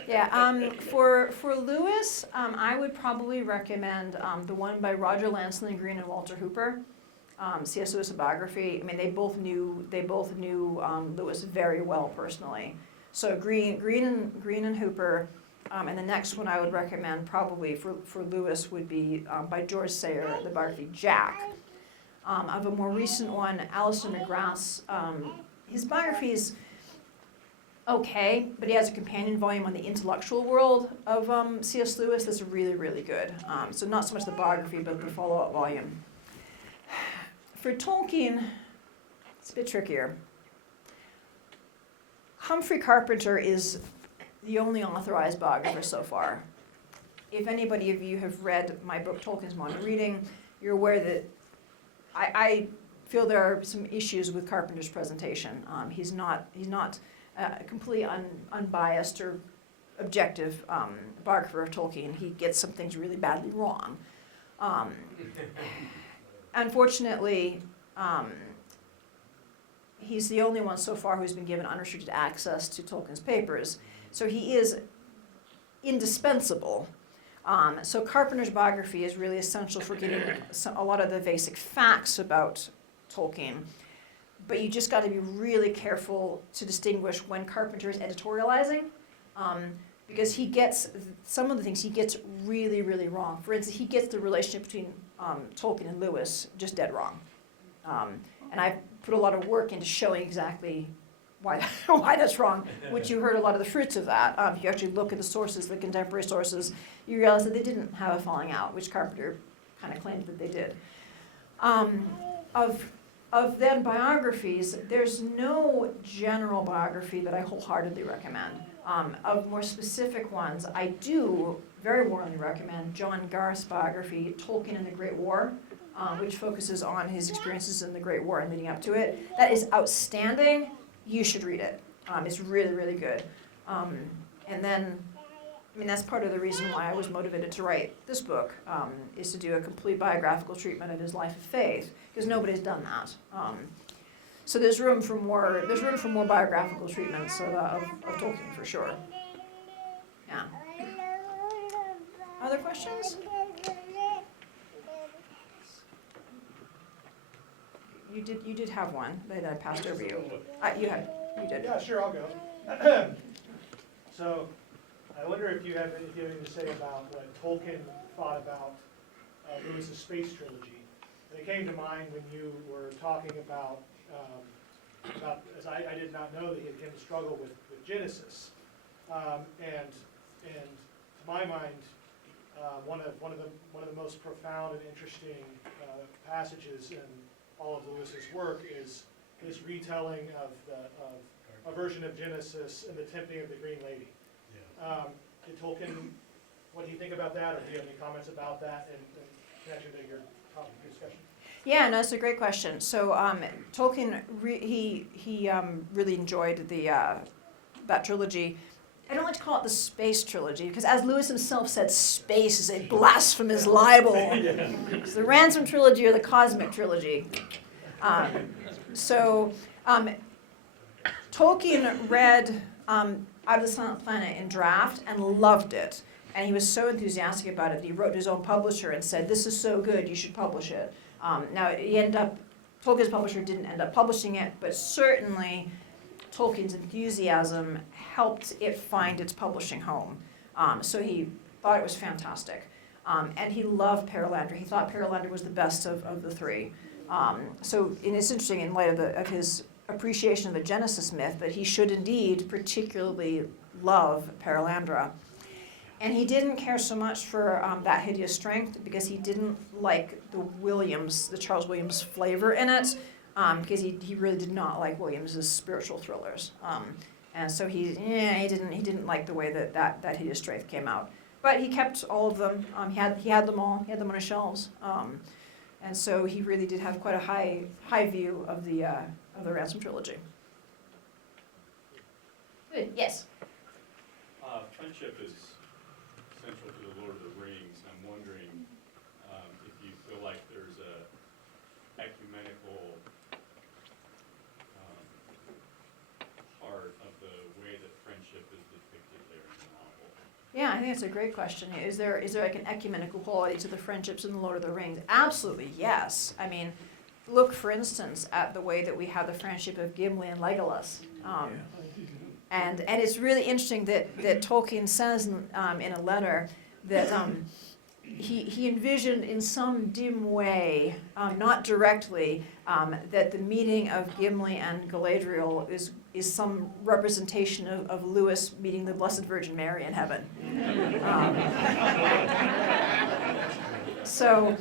Yeah, for Lewis, I would probably recommend the one by Roger Lancelyn Green and Walter Hooper, C.S. Lewis biography. I mean, they both knew Lewis very well personally. So Green and Hooper. And the next one I would recommend probably for Lewis would be by George Sayer, the biography Jack. Of a more recent one, Alistair McGrath's, his biography is okay, but he has a companion volume on the intellectual world of C.S. Lewis that's really good. So not so much the biography, but the follow-up volume. For Tolkien, it's a bit trickier. Humphrey Carpenter is the only authorized biographer so far. If anybody of you have read my book, Tolkien's Modern Reading, you're aware that I feel there are some issues with Carpenter's presentation. He's not completely unbiased or objective biographer of Tolkien. He gets some things really badly wrong. Unfortunately, he's the only one so far who's been given unrestricted access to Tolkien's papers. So he is indispensable. So Carpenter's biography is really essential for getting a lot of the basic facts about Tolkien. But you just got to be really careful to distinguish when Carpenter is editorializing, because he gets some of the things he gets really wrong. For instance, he gets the relationship between Tolkien and Lewis just dead wrong. And I put a lot of work into showing exactly why that's wrong, which you heard a lot of the fruits of that. If you actually look at the sources, the contemporary sources, you realize that they didn't have a falling out, which Carpenter kind of claimed that they did. Of then biographies, there's no general biography that I wholeheartedly recommend. Of more specific ones, I do very warmly recommend John Garth's biography, Tolkien and the Great War. which focuses on his experiences in the Great War and leading up to it. That is outstanding. You should read it. It's really, really good. And then, I mean, that's part of the reason why I was motivated to write this book, is to do a complete biographical treatment of his life of faith, because nobody's done that. So there's room for more. There's room for more biographical treatments of Tolkien for sure. Yeah. Other questions? You did have one that I passed over you. You did. Yeah, sure, I'll go. So, I wonder if you have anything to say about what Tolkien thought about Lewis's space trilogy. And it came to mind when you were talking about as I did not know that he had come to struggle with Genesis, and to my mind, one of the most profound and interesting passages in all of Lewis's work is his retelling of a version of Genesis and the tempting of the Green Lady. Did Tolkien, what do you think about that, or do you have any comments about that in connection to your topic of discussion? Yeah, no, that's a great question. So Tolkien, he really enjoyed that trilogy. I don't like to call it the space trilogy, because as Lewis himself said, space is a blasphemous libel. It's the Ransom trilogy or the Cosmic trilogy. Tolkien read Out of the Silent Planet in draft and loved it. And he was so enthusiastic about it that he wrote to his own publisher and said, "This is so good, you should publish it." Now, Tolkien's publisher didn't end up publishing it, but certainly Tolkien's enthusiasm helped it find its publishing home. So he thought it was fantastic. And he loved Perelandra. He thought Perelandra was the best of the three. And it's interesting in light of his appreciation of the Genesis myth that he should indeed particularly love Perelandra. And he didn't care so much for That Hideous Strength because he didn't like the Charles Williams flavor in it, because he really did not like Williams's spiritual thrillers. And so he didn't like the way that Hideous Strength came out. But he kept all of them. He had them all. He had them on his shelves. And so he really did have quite a high view of the Ransom trilogy. Good. Yes. Friendship is central to the Lord of the Rings. I'm wondering if you feel like there's a ecumenical part of the way that friendship is depicted there in the novel. Yeah, I think that's a great question. Is there like an ecumenical quality to the friendships in the Lord of the Rings? Absolutely, yes. I mean, look, for instance, at the way that we have the friendship of Gimli and Legolas. And it's really interesting that Tolkien says in a letter that he envisioned in some dim way, not directly, that the meeting of Gimli and Galadriel is some representation of Lewis meeting the Blessed Virgin Mary in heaven. So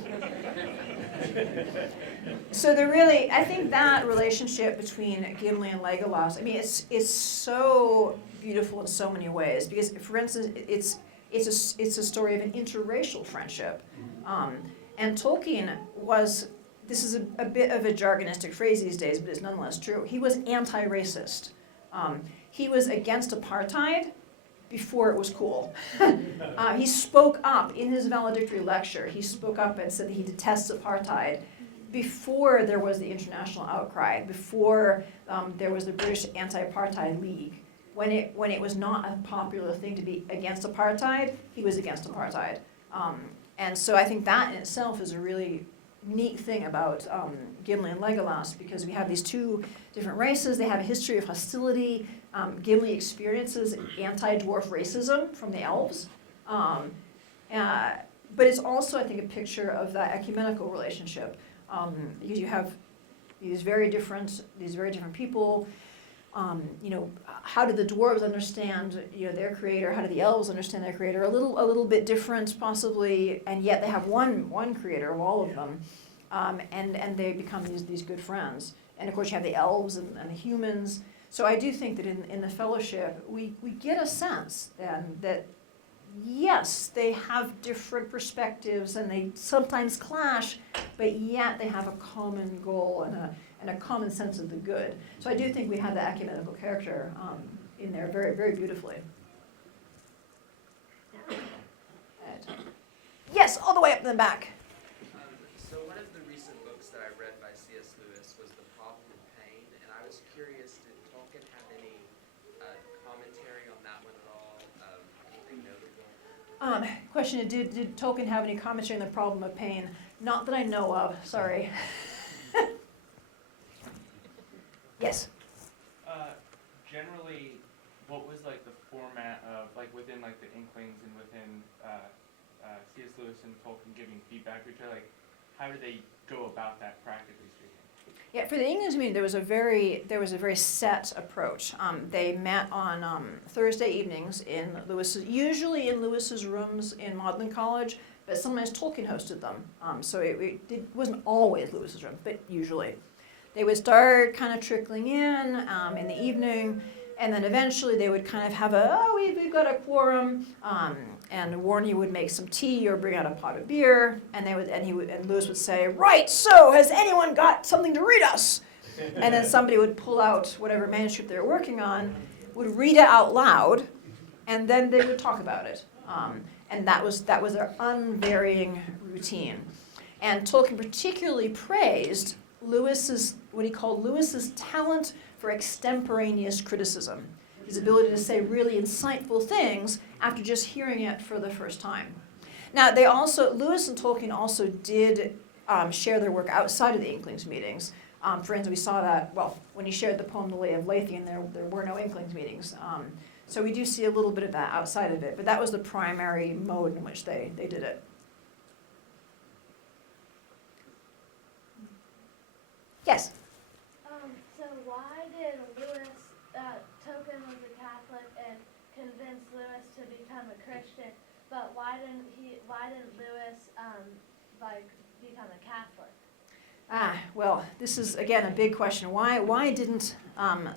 I think that relationship between Gimli and Legolas, I mean, it's so beautiful in so many ways because, for instance, it's a story of an interracial friendship, and Tolkien this is a bit of a jargonistic phrase these days, but it's nonetheless true. He was anti-racist. He was against apartheid before it was cool. He spoke up in his valedictory lecture. He spoke up and said that he detests apartheid before there was the international outcry, before there was the British Anti-Apartheid League. When it was not a popular thing to be against apartheid, he was against apartheid. And so I think that in itself is a really neat thing about Gimli and Legolas, because we have these two different races. They have a history of hostility. Gimli experiences anti-dwarf racism from the elves. But it's also, I think, a picture of that ecumenical relationship, because you have these very different people. How did the dwarves understand, their creator? How do the elves understand their creator? A little bit different, possibly, and yet they have one creator of all of them, and they become these good friends. And of course, you have the elves and the humans. So I do think that in the fellowship, we get a sense then that yes, they have different perspectives and they sometimes clash, but yet they have a common goal and a common sense of the good. So I do think we have the ecumenical character in there very, very beautifully. Yes, all the way up in the back. So one of the recent books that I read by C.S. Lewis was The Problem of Pain, and I was curious, did Tolkien have any commentary on that one at all? Anything notable? Question, did Tolkien have any commentary on the problem of pain? Not that I know of, sorry. Yes? Generally, what was like the format of, like within like the Inklings and within C.S. Lewis and Tolkien giving feedback to each other, like how do they go about that practically speaking? Yeah, for the English meeting, there was a very set approach. They met on Thursday evenings usually in Lewis's rooms in Magdalen College, but sometimes Tolkien hosted them. So it wasn't always Lewis's room, but usually. They would start kind of trickling in the evening, and then eventually they would kind of have we've got a quorum, and Warney would make some tea or bring out a pot of beer, and Lewis would say, right, so has anyone got something to read us? And then somebody would pull out whatever manuscript they were working on, would read it out loud, and then they would talk about it. And that was their unvarying routine. And Tolkien particularly praised what he called Lewis's talent for extemporaneous criticism, his ability to say really insightful things after just hearing it for the first time. Now, Lewis and Tolkien also did share their work outside of the Inklings meetings. For instance, we saw that, when he shared the poem The Lay of Leithian, there were no Inklings meetings. So we do see a little bit of that outside of it, but that was the primary mode in which they did it. Yes? So why did Lewis, Tolkien was a Catholic and convinced Lewis to become a Christian, but why didn't Lewis, become a Catholic? Well, this is, again, a big question. Why didn't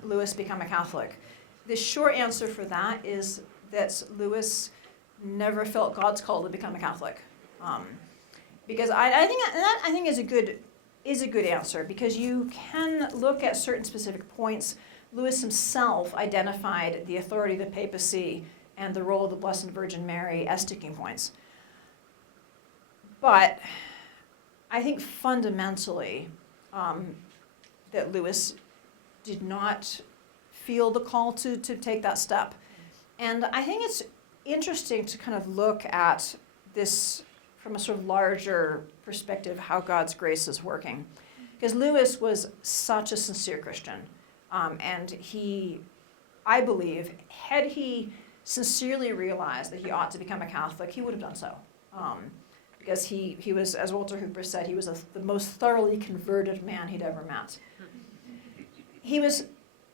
Lewis become a Catholic? The short answer for that is that Lewis never felt God's call to become a Catholic. Because I think is a good answer, because you can look at certain specific points. Lewis himself identified the authority of the papacy and the role of the Blessed Virgin Mary as sticking points. But I think fundamentally that Lewis did not feel the call to take that step. And I think it's interesting to kind of look at this from a sort of larger perspective, how God's grace is working. Because Lewis was such a sincere Christian. And I believe, had he sincerely realized that he ought to become a Catholic, he would have done so. Because he was, as Walter Hooper said, he was the most thoroughly converted man he'd ever met. He was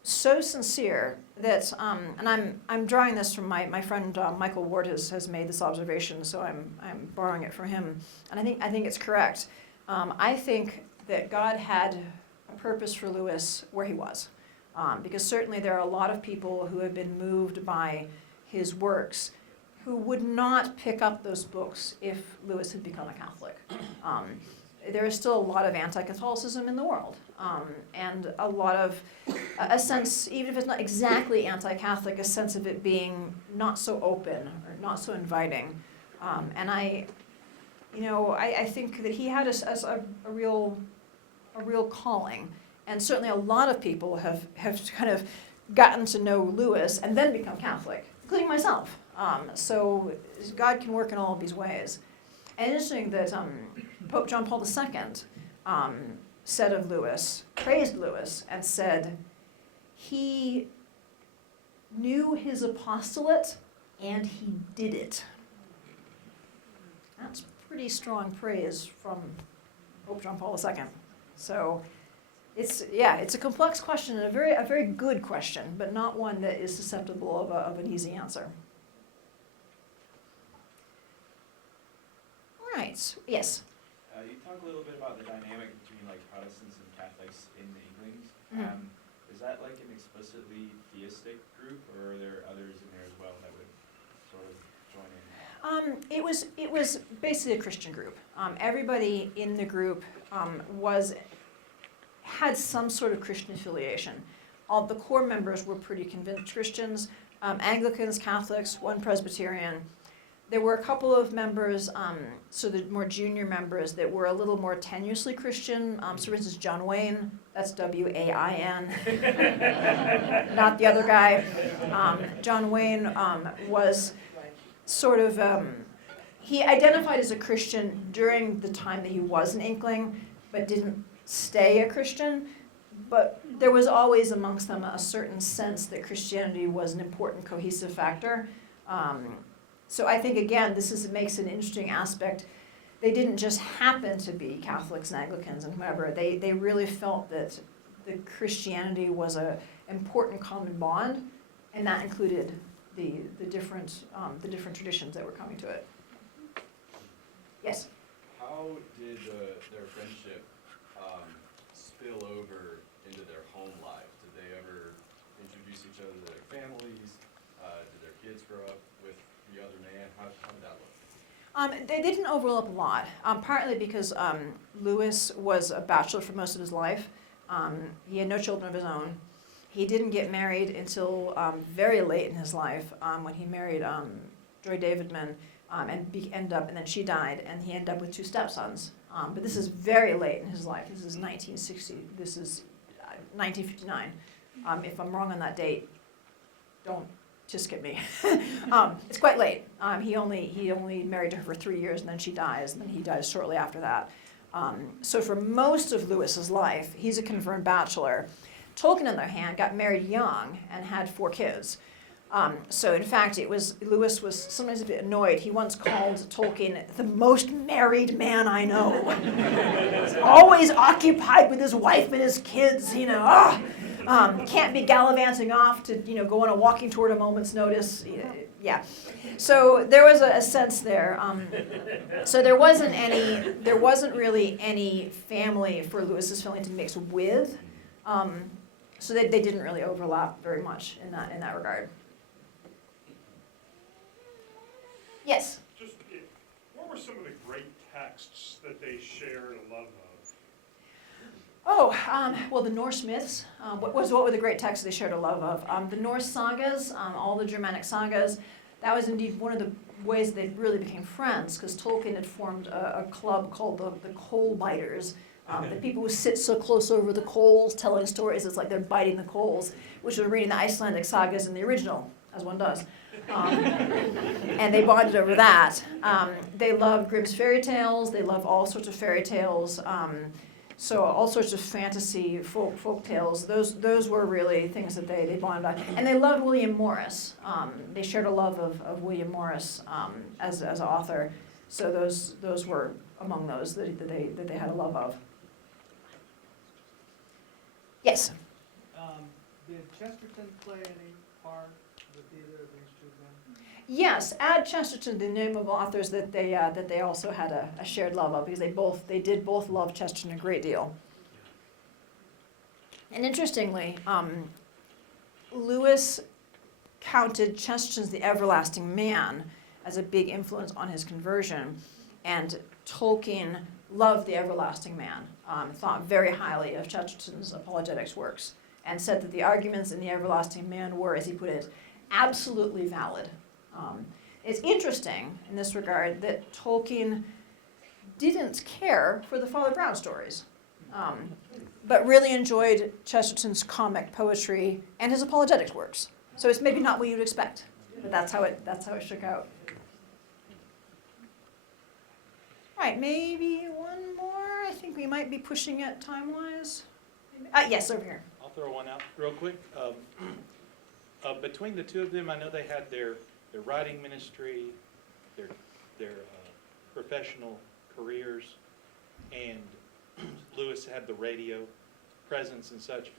so sincere that, and I'm drawing this from my friend Michael Ward has made this observation, so I'm borrowing it from him, and I think it's correct. I think that God had a purpose for Lewis where he was, because certainly there are a lot of people who have been moved by his works who would not pick up those books if Lewis had become a Catholic. There is still a lot of anti-Catholicism in the world, and a lot of a sense, even if it's not exactly anti-Catholic, a sense of it being not so open or not so inviting. And I think that he had a real calling, and certainly a lot of people have kind of gotten to know Lewis and then become Catholic, including myself. So God can work in all of these ways. And interesting that Pope John Paul II said of Lewis, praised Lewis, and said he knew his apostolate and he did it. That's pretty strong praise from Pope John Paul II. So it's a complex question and a very good question, but not one that is susceptible of an easy answer. All right. Yes. You talk a little bit about the dynamic between like Protestants and Catholics in the Inklings. Mm-hmm. Is that like an explicitly theistic group, or are there others in there as well that would sort of join in? It was basically a Christian group. Everybody in the group had some sort of Christian affiliation. All the core members were pretty convinced Christians, Anglicans, Catholics, one Presbyterian. There were a couple of members, so the more junior members, that were a little more tenuously Christian. So for instance, John Wayne, that's W-A-I-N, not the other guy. John Wayne was sort of, he identified as a Christian during the time that he was an Inkling, but didn't stay a Christian. But there was always amongst them a certain sense that Christianity was an important cohesive factor. So I think, again, makes an interesting aspect. They didn't just happen to be Catholics and Anglicans and whoever. They really felt that the Christianity was an important common bond, and that included the different traditions that were coming to it. Yes? How did their friendship spill over into their home life? Did they ever introduce each other to their families? Did their kids grow up with the other man? How did that look? They didn't overlap a lot, partly because Lewis was a bachelor for most of his life. He had no children of his own. He didn't get married until very late in his life, when he married Joy Davidman, and then she died, and he ended up with 2 stepsons. But this is very late in his life. This is 1960. This is 1959. If I'm wrong on that date, don't just get me. It's quite late. He only married her for 3 years, and then she dies, and then he dies shortly after that. So for most of Lewis's life, he's a confirmed bachelor. Tolkien, on the other hand, got married young and had 4 kids. So in fact, Lewis was sometimes a bit annoyed. He once called Tolkien the most married man I know. He's always occupied with his wife and his kids, can't be gallivanting off to, go on a walking tour at a moment's notice. Yeah. So there was a sense there. So there wasn't really any family for Lewis's family to mix with. So they didn't really overlap very much in that regard. Yes? Just, what were some of the great texts that they shared a love of? Oh, well, the Norse myths. What were the great texts they shared a love of? The Norse sagas, all the Germanic sagas. That was indeed one of the ways they really became friends, because Tolkien had formed a club called the Coal Biters. The people who sit so close over the coals telling stories, it's like they're biting the coals, which were reading the Icelandic sagas in the original, as one does. And they bonded over that. They loved Grimm's fairy tales. They loved all sorts of fairy tales. So all sorts of fantasy folk tales. Those were really things that they bonded on. And they loved William Morris. They shared a love of William Morris as an author. So those were among those that they had a love of. Yes? Did Chesterton play any part with either of these 2 men? Yes, add Chesterton, the name of authors that they also had a shared love of, because they did both love Chesterton a great deal. And interestingly, Lewis counted Chesterton's The Everlasting Man as a big influence on his conversion, and Tolkien loved The Everlasting Man, thought very highly of Chesterton's apologetics works, and said that the arguments in The Everlasting Man were, as he put it, absolutely valid. It's interesting in this regard that Tolkien didn't care for the Father Brown stories, but really enjoyed Chesterton's comic poetry and his apologetics works. So it's maybe not what you'd expect, but that's how it shook out. All right, maybe one more. I think we might be pushing it time-wise. Yes, over here. I'll throw one out real quick. Between the 2 of them, I know they had their writing ministry, their professional careers, and Lewis had the radio presence and such.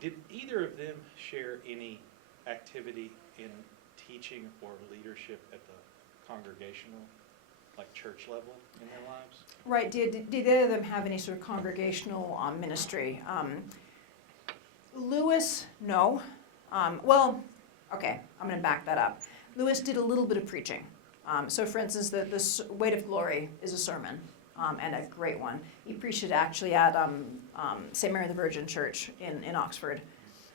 Did either of them share any activity in teaching or leadership at the congregational, like church level in their lives? Right. Did either of them have any sort of congregational ministry? Lewis, no. Well, okay, I'm going to back that up. Lewis did a little bit of preaching. So for instance, the Weight of Glory is a sermon, and a great one. He preached it actually at St. Mary the Virgin Church in Oxford.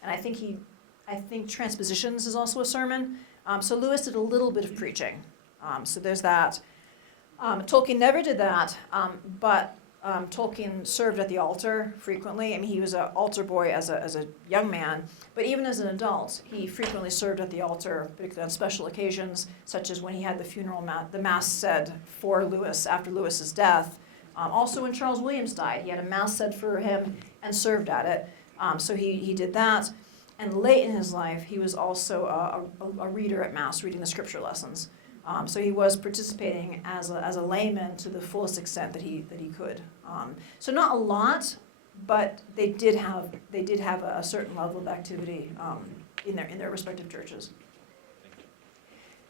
And I think Transpositions is also a sermon. So Lewis did a little bit of preaching. So there's that. Tolkien never did that, but Tolkien served at the altar frequently. I mean, he was an altar boy as a young man, but even as an adult, he frequently served at the altar, particularly on special occasions, such as when he had the funeral the mass said for Lewis after Lewis's death. Also, when Charles Williams died, he had a mass said for him and served at it. So he did that. And late in his life, he was also a reader at mass, reading the scripture lessons. So he was participating as a layman to the fullest extent that he could. So not a lot, but they did have a certain level of activity in their respective churches.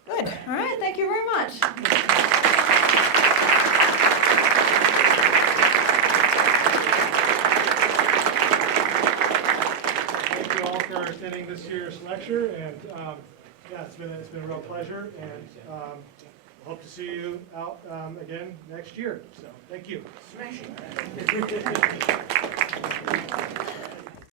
Good. All right. Thank you very much. Thank you all for attending this year's lecture, and yeah, it's been a real pleasure, and hope to see you out again next year. So thank you.